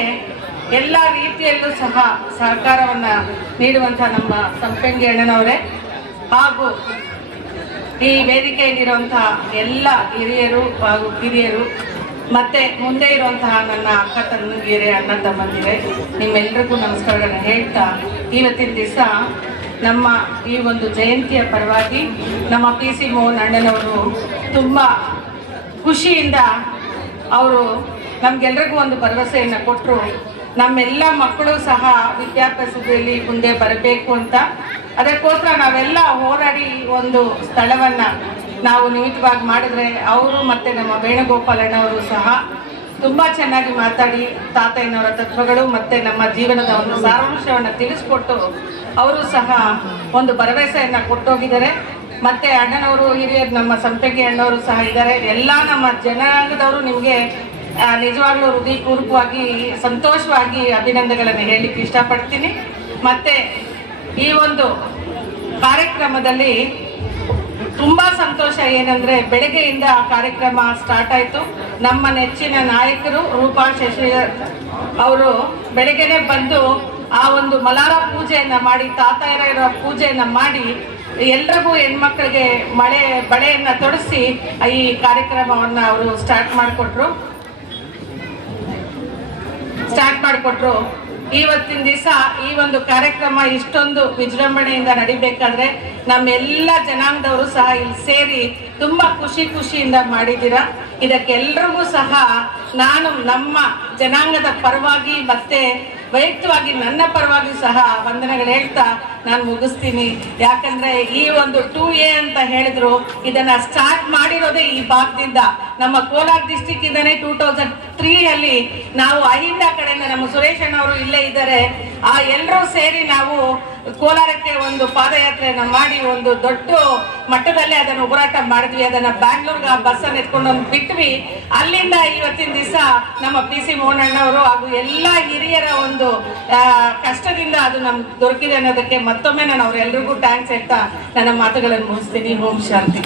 ಎಲ್ಲ ರೀತಿಯಲ್ಲೂ ಸಹ ಸಹಕಾರವನ್ನು ನೀಡುವಂಥ ನಮ್ಮ ಸಂಪಂಗಿ ಅಣ್ಣನವರೇ ಹಾಗೂ ಈ ವೇದಿಕೆಯಲ್ಲಿರುವಂತಹ ಎಲ್ಲ ಹಿರಿಯರು ಹಾಗೂ ಕಿರಿಯರು ಮತ್ತೆ ಮುಂದೆ ಇರುವಂತಹ ನನ್ನ ಅಕ್ಕ ತಂಗಿಯರೇ, ಅಣ್ಣ ತಮ್ಮಂದಿರೇ, ನಿಮ್ಮೆಲ್ಲರಿಗೂ ನಮಸ್ಕಾರಗಳನ್ನು ಹೇಳ್ತಾ, ಇವತ್ತಿನ ದಿವಸ ನಮ್ಮ ಈ ಒಂದು ಜಯಂತಿಯ ಪರವಾಗಿ ನಮ್ಮ PC ಮೋಹನ್ ಅಣ್ಣನವರು ತುಂಬ ಖುಷಿಯಿಂದ ಅವರು ನಮಗೆಲ್ರಿಗೂ ಒಂದು ಭರವಸೆಯನ್ನು ಕೊಟ್ಟರು. ನಮ್ಮೆಲ್ಲ ಮಕ್ಕಳು ಸಹ ವಿದ್ಯಾಭ್ಯಾಸದಲ್ಲಿ ಮುಂದೆ ಬರಬೇಕು ಅಂತ. ಅದಕ್ಕೋಸ್ಕರ ನಾವೆಲ್ಲ ಹೋರಾಡಿ ಒಂದು ಸ್ಥಳವನ್ನು ನಾವು ನಿಮಿತ್ತವಾಗಿ ಮಾಡಿದ್ರೆ ಅವರು ಮತ್ತು ನಮ್ಮ ವೇಣುಗೋಪಾಲಣ್ಣವರು ಸಹ ತುಂಬ ಚೆನ್ನಾಗಿ ಮಾತಾಡಿ ತಾತಯ್ಯನವರ ತತ್ವಗಳು ಮತ್ತು ನಮ್ಮ ಜೀವನದ ಒಂದು ಸಾರಾಂಶವನ್ನು ತಿಳಿಸ್ಕೊಟ್ಟು ಅವರು ಸಹ ಒಂದು ಭರವಸೆಯನ್ನು ಕೊಟ್ಟೋಗಿದ್ದಾರೆ. ಮತ್ತು ಅಣ್ಣನವರು ಹಿರಿಯರು ನಮ್ಮ ಸಂಪಂಗಿ ಅಣ್ಣವರು ಸಹ ಇದ್ದಾರೆ. ಎಲ್ಲ ನಮ್ಮ ಜನಾಂಗದವರು ನಿಮಗೆ ನಿಜವಾಗ್ಲೂ ಹೃದಯಪೂರ್ವಕವಾಗಿ ಸಂತೋಷವಾಗಿ ಅಭಿನಂದನೆಗಳನ್ನು ಹೇಳಲಿಕ್ಕೆ ಇಷ್ಟಪಡ್ತೀನಿ. ಮತ್ತು ಈ ಒಂದು ಕಾರ್ಯಕ್ರಮದಲ್ಲಿ ತುಂಬ ಸಂತೋಷ ಏನಂದರೆ, ಬೆಳಗ್ಗೆಯಿಂದ ಕಾರ್ಯಕ್ರಮ ಸ್ಟಾರ್ಟ್ ಆಯಿತು. ನಮ್ಮ ನೆಚ್ಚಿನ ನಾಯಕರು ರೂಪಾ ಶಶಿಧರ್ ಅವರು ಬೆಳಗ್ಗೆನೆ ಬಂದು ಆ ಒಂದು ಮಲಾರ ಪೂಜೆಯನ್ನು ಮಾಡಿ, ತಾತಾಯರ ಪೂಜೆಯನ್ನು ಮಾಡಿ ಎಲ್ರಿಗೂ ಹೆಣ್ಮಕ್ಳಿಗೆ ಬಳೆಯನ್ನು ತೊಡಿಸಿ ಈ ಕಾರ್ಯಕ್ರಮವನ್ನು ಅವರು ಸ್ಟಾರ್ಟ್ ಮಾಡಿಕೊಟ್ರು. ಇವತ್ತಿನ ದಿವಸ ಈ ಒಂದು ಕಾರ್ಯಕ್ರಮ ಇಷ್ಟೊಂದು ವಿಜೃಂಭಣೆಯಿಂದ ನಡಿಬೇಕಾದ್ರೆ ನಮ್ಮೆಲ್ಲ ಜನಾಂಗದವರು ಸಹ ಇಲ್ಲಿ ಸೇರಿ ತುಂಬಾ ಖುಷಿಯಿಂದ ಮಾಡಿದ್ದೀರಾ. ಇದಕ್ಕೆಲ್ಲರಿಗೂ ಸಹ ನಾನು ನಮ್ಮ ಜನಾಂಗದ ಪರವಾಗಿ ಮತ್ತೆ ವೈಯಕ್ತಿಕವಾಗಿ ನನ್ನ ಪರವಾಗಿ ಸಹ ವಂದನೆಗಳು ಹೇಳ್ತಾ ನಾನು ಮುಗಿಸ್ತೀನಿ. ಯಾಕಂದ್ರೆ ಈ ಒಂದು 2A ಅಂತ ಹೇಳಿದ್ರು, ಇದನ್ನ ಸ್ಟಾರ್ಟ್ ಮಾಡಿರೋದೇ ಈ ಭಾಗದಿಂದ, ನಮ್ಮ ಕೋಲಾರ ಡಿಸ್ಟಿಕ್ ಇಂದಾನೆ 2003 ನಾವು ಅಹಿಂದ ಕಡೆಯಿಂದ ನಮ್ಮ ಸುರೇಶ್ ಅಣ್ಣವರು ಇಲ್ಲೇ ಇದ್ದಾರೆ. ಆ ಎಲ್ಲರೂ ಸೇರಿ ನಾವು ಕೋಲಾರಕ್ಕೆ ಒಂದು ಪಾದಯಾತ್ರೆಯನ್ನ ಮಾಡಿ ಒಂದು ದೊಡ್ಡ ಮಟ್ಟದಲ್ಲಿ ಅದನ್ನು ಹೋರಾಟ ಮಾಡಿದ್ವಿ. ಅದನ್ನ ಬ್ಯಾಂಗ್ಳೂರ್ಗೆ ಆ ಬಸ್ಸನ್ನು ಎತ್ಕೊಂಡು ಬಿಟ್ವಿ. ಅಲ್ಲಿಂದ ಇವತ್ತಿನ ದಿವಸ ನಮ್ಮ PC ಮೋಹನ್ ಅಣ್ಣವರು ಹಾಗೂ ಎಲ್ಲ ಹಿರಿಯರ ಒಂದು ಕಷ್ಟದಿಂದ ಅದು ನಮ್ಗೆ ದೊರಕಿದೆ ಅನ್ನೋದಕ್ಕೆ ಮತ್ತೊಮ್ಮೆ ನಾನು ಅವರೆಲ್ಲರಿಗೂ ಥ್ಯಾಂಕ್ಸ್ ಹೇಳ್ತಾ ನನ್ನ ಮಾತುಗಳನ್ನು ಮುಗಿಸ್ತೀನಿ. ಓಂ ಶಾಂತಿ.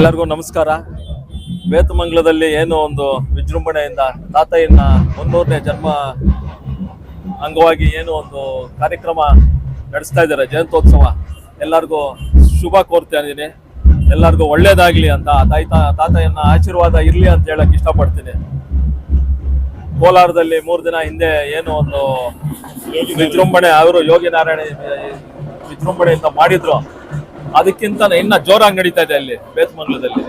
ಎಲ್ಲರಿಗೂ ನಮಸ್ಕಾರ. ಬೇತಮಂಗಲದಲ್ಲಿ ಏನು ಒಂದು ವಿಜೃಂಭಣೆಯಿಂದ ತಾತಯ್ಯನ 100ನೇ ಜನ್ಮ ಅಂಗವಾಗಿ ಏನು ಒಂದು ಕಾರ್ಯಕ್ರಮ ನಡೆಸ್ತಾ ಇದ್ದಾರೆ, ಜಯಂತ್ಯೋತ್ಸವ. ಎಲ್ಲರಿಗೂ ಶುಭ ಕೋರ್ತಾ ಇದ್ದೀನಿ. ಎಲ್ಲರಿಗೂ ಒಳ್ಳೇದಾಗ್ಲಿ ಅಂತ ತಾತಯ್ಯನ ಆಶೀರ್ವಾದ ಇರಲಿ ಅಂತ ಹೇಳಕ್ ಇಷ್ಟಪಡ್ತೀನಿ. ಕೋಲಾರದಲ್ಲಿ 3 ದಿನ ಹಿಂದೆ ಏನು ಒಂದು ವಿಜೃಂಭಣೆ ಅವರು ಯೋಗಿ ನಾರಾಯಣ ವಿಜೃಂಭಣೆಯಿಂದ ಮಾಡಿದ್ರು, ಅದಕ್ಕಿಂತ ಇನ್ನ ಜೋರಾಗಿ ನಡೀತಾ ಇದೆ ಅಲ್ಲಿ ಬೇತಮಂಗಲದಲ್ಲಿ.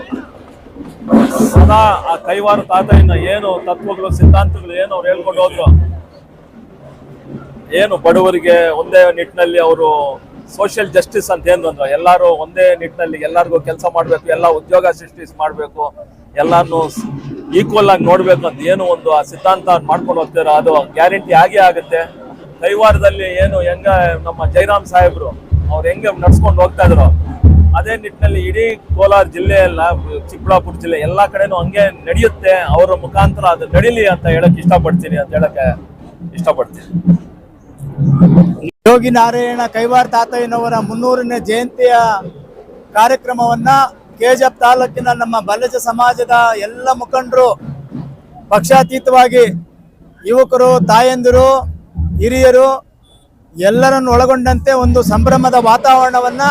ಸದಾ ಆ ಕೈವಾರ ತಾತಯ್ಯನ ಏನು ತತ್ವಗಳು ಸಿದ್ಧಾಂತಗಳು ಏನು ಅವ್ರು ಹೇಳ್ಕೊಂಡು ಹೋದ್ರು, ಏನು ಬಡವರಿಗೆ ಒಂದೇ ನಿಟ್ಟಿನಲ್ಲಿ ಅವರು ಸೋಷಿಯಲ್ ಜಸ್ಟಿಸ್ ಅಂತ ಏನು ಅಂದ್ರೆ ಎಲ್ಲರೂ ಒಂದೇ ನಿಟ್ಟಿನಲ್ಲಿ ಎಲ್ಲರಿಗೂ ಕೆಲಸ ಮಾಡಬೇಕು, ಎಲ್ಲ ಉದ್ಯೋಗ ಸೃಷ್ಟಿ ಮಾಡಬೇಕು, ಎಲ್ಲಾನು ಈಕ್ವಲ್ ಆಗಿ ನೋಡ್ಬೇಕು ಅಂತ ಏನು ಒಂದು ಆ ಸಿದ್ಧಾಂತ ಮಾಡ್ಕೊಂಡು ಹೋಗ್ತಾರೋ ಅದು ಗ್ಯಾರಂಟಿ ಆಗೇ ಆಗುತ್ತೆ. ಕೈವಾರದಲ್ಲಿ ಏನು ಹೆಂಗ ನಮ್ಮ ಜೈರಾಮ್ ಸಾಹೇಬ್ರು ಅವ್ರು ಹೆಂಗೆ ನಡ್ಸ್ಕೊಂಡು ಹೋಗ್ತಾ ಇದ್ರು, ಅದೇ ನಿಟ್ಟಿನಲ್ಲಿ ಇಡೀ ಕೋಲಾರ ಜಿಲ್ಲೆಯಲ್ಲ, ಚಿಕ್ಕಬಳ್ಳಾಪುರ ಜಿಲ್ಲೆ ಎಲ್ಲಾ ಕಡೆನೂ ಹಂಗೆ ನಡೆಯುತ್ತೆ. ಅವರ ಮುಖಾಂತರ ಅದು ನಡೀಲಿ ಅಂತ ಹೇಳಕ್ ಇಷ್ಟಪಡ್ತೀನಿ. ಯೋಗಿ ನಾರಾಯಣ ಕೈವಾರ ತಾತಯ್ಯನವರ 300ನೇ ಜಯಂತಿಯ ಕಾರ್ಯಕ್ರಮವನ್ನ ಕೆಜಿಎಫ್ ತಾಲೂಕಿನ ನಮ್ಮ ಬಲ್ಲಜ ಸಮಾಜದ ಎಲ್ಲ ಮುಖಂಡರು ಪಕ್ಷಾತೀತವಾಗಿ ಯುವಕರು, ತಾಯಂದಿರು, ಹಿರಿಯರು ಎಲ್ಲರನ್ನು ಒಳಗೊಂಡಂತೆ ಒಂದು ಸಂಭ್ರಮದ ವಾತಾವರಣವನ್ನ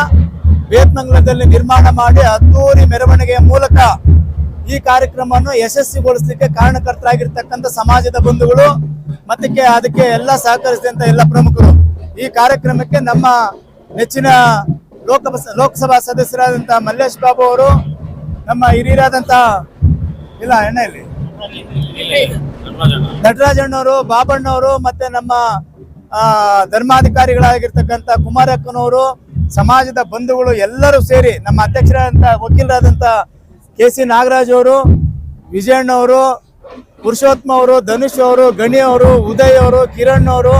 ಬೇತಮಂಗಲದಲ್ಲಿ ನಿರ್ಮಾಣ ಮಾಡಿ ಅದ್ದೂರಿ ಮೆರವಣಿಗೆಯ ಮೂಲಕ ಈ ಕಾರ್ಯಕ್ರಮವನ್ನು ಯಶಸ್ವಿಗೊಳಿಸಲಿಕ್ಕೆ ಕಾರಣಕರ್ತರಾಗಿರ್ತಕ್ಕಂಥ ಸಮಾಜದ ಬಂಧುಗಳು ಮತ್ತೆ ಅದಕ್ಕೆ ಎಲ್ಲ ಸಹಕರಿಸಿದಂತ ಎಲ್ಲ ಪ್ರಮುಖರು. ಈ ಕಾರ್ಯಕ್ರಮಕ್ಕೆ ನಮ್ಮ ನೆಚ್ಚಿನ ಲೋಕಸಭಾ ಸದಸ್ಯರಾದಂಥ ಮಲ್ಲೇಶ್ ಬಾಬು ಅವರು, ನಮ್ಮ ಹಿರಿಯರಾದಂಥ ನಟರಾಜಣ್ಣವರು, ಬಾಬಣ್ಣವರು, ಮತ್ತೆ ನಮ್ಮ ಧರ್ಮಾಧಿಕಾರಿಗಳಾಗಿರ್ತಕ್ಕಂಥ ಕುಮಾರಕ್ಕನವರು, ಸಮಾಜದ ಬಂಧುಗಳು ಎಲ್ಲರೂ ಸೇರಿ ನಮ್ಮ ಅಧ್ಯಕ್ಷರಾದಂಥ ವಕೀಲರಾದಂಥ KC ನಾಗರಾಜ್ ಅವರು, ವಿಜಯಣ್ಣವರು, ಪುರುಷೋತ್ತಮ ಅವರು, ಧನುಷ್ ಅವರು, ಗಣಿ ಅವರು, ಉದಯ್ ಅವರು, ಕಿರಣ್ ಅವರು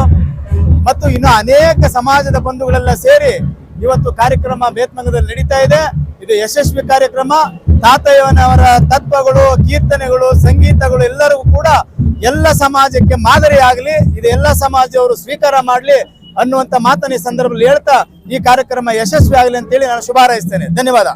ಮತ್ತು ಇನ್ನು ಅನೇಕ ಸಮಾಜದ ಬಂಧುಗಳೆಲ್ಲ ಸೇರಿ ಇವತ್ತು ಕಾರ್ಯಕ್ರಮ ಬೇತಮಂಗಲದಲ್ಲಿ ನಡೀತಾ ಇದೆ. ಇದು ಯಶಸ್ವಿ ಕಾರ್ಯಕ್ರಮ. ತಾತಯ್ಯನವರ ತತ್ವಗಳು, ಕೀರ್ತನೆಗಳು, ಸಂಗೀತಗಳು ಎಲ್ಲರಿಗೂ ಕೂಡ ಎಲ್ಲ ಸಮಾಜಕ್ಕೆ ಮಾದರಿ ಆಗಲಿ, ಇದು ಎಲ್ಲ ಸಮಾಜದವರು ಸ್ವೀಕಾರ ಮಾಡಲಿ ಅನ್ನುವಂಥ ಮಾತನ್ನ ಈ ಸಂದರ್ಭದಲ್ಲಿ ಹೇಳ್ತಾ ಈ ಕಾರ್ಯಕ್ರಮ ಯಶಸ್ವಿ ಆಗಲಿ ಅಂತೇಳಿ ನಾನು ಶುಭ ಹಾರೈಸ್ತೇನೆ. ಧನ್ಯವಾದ.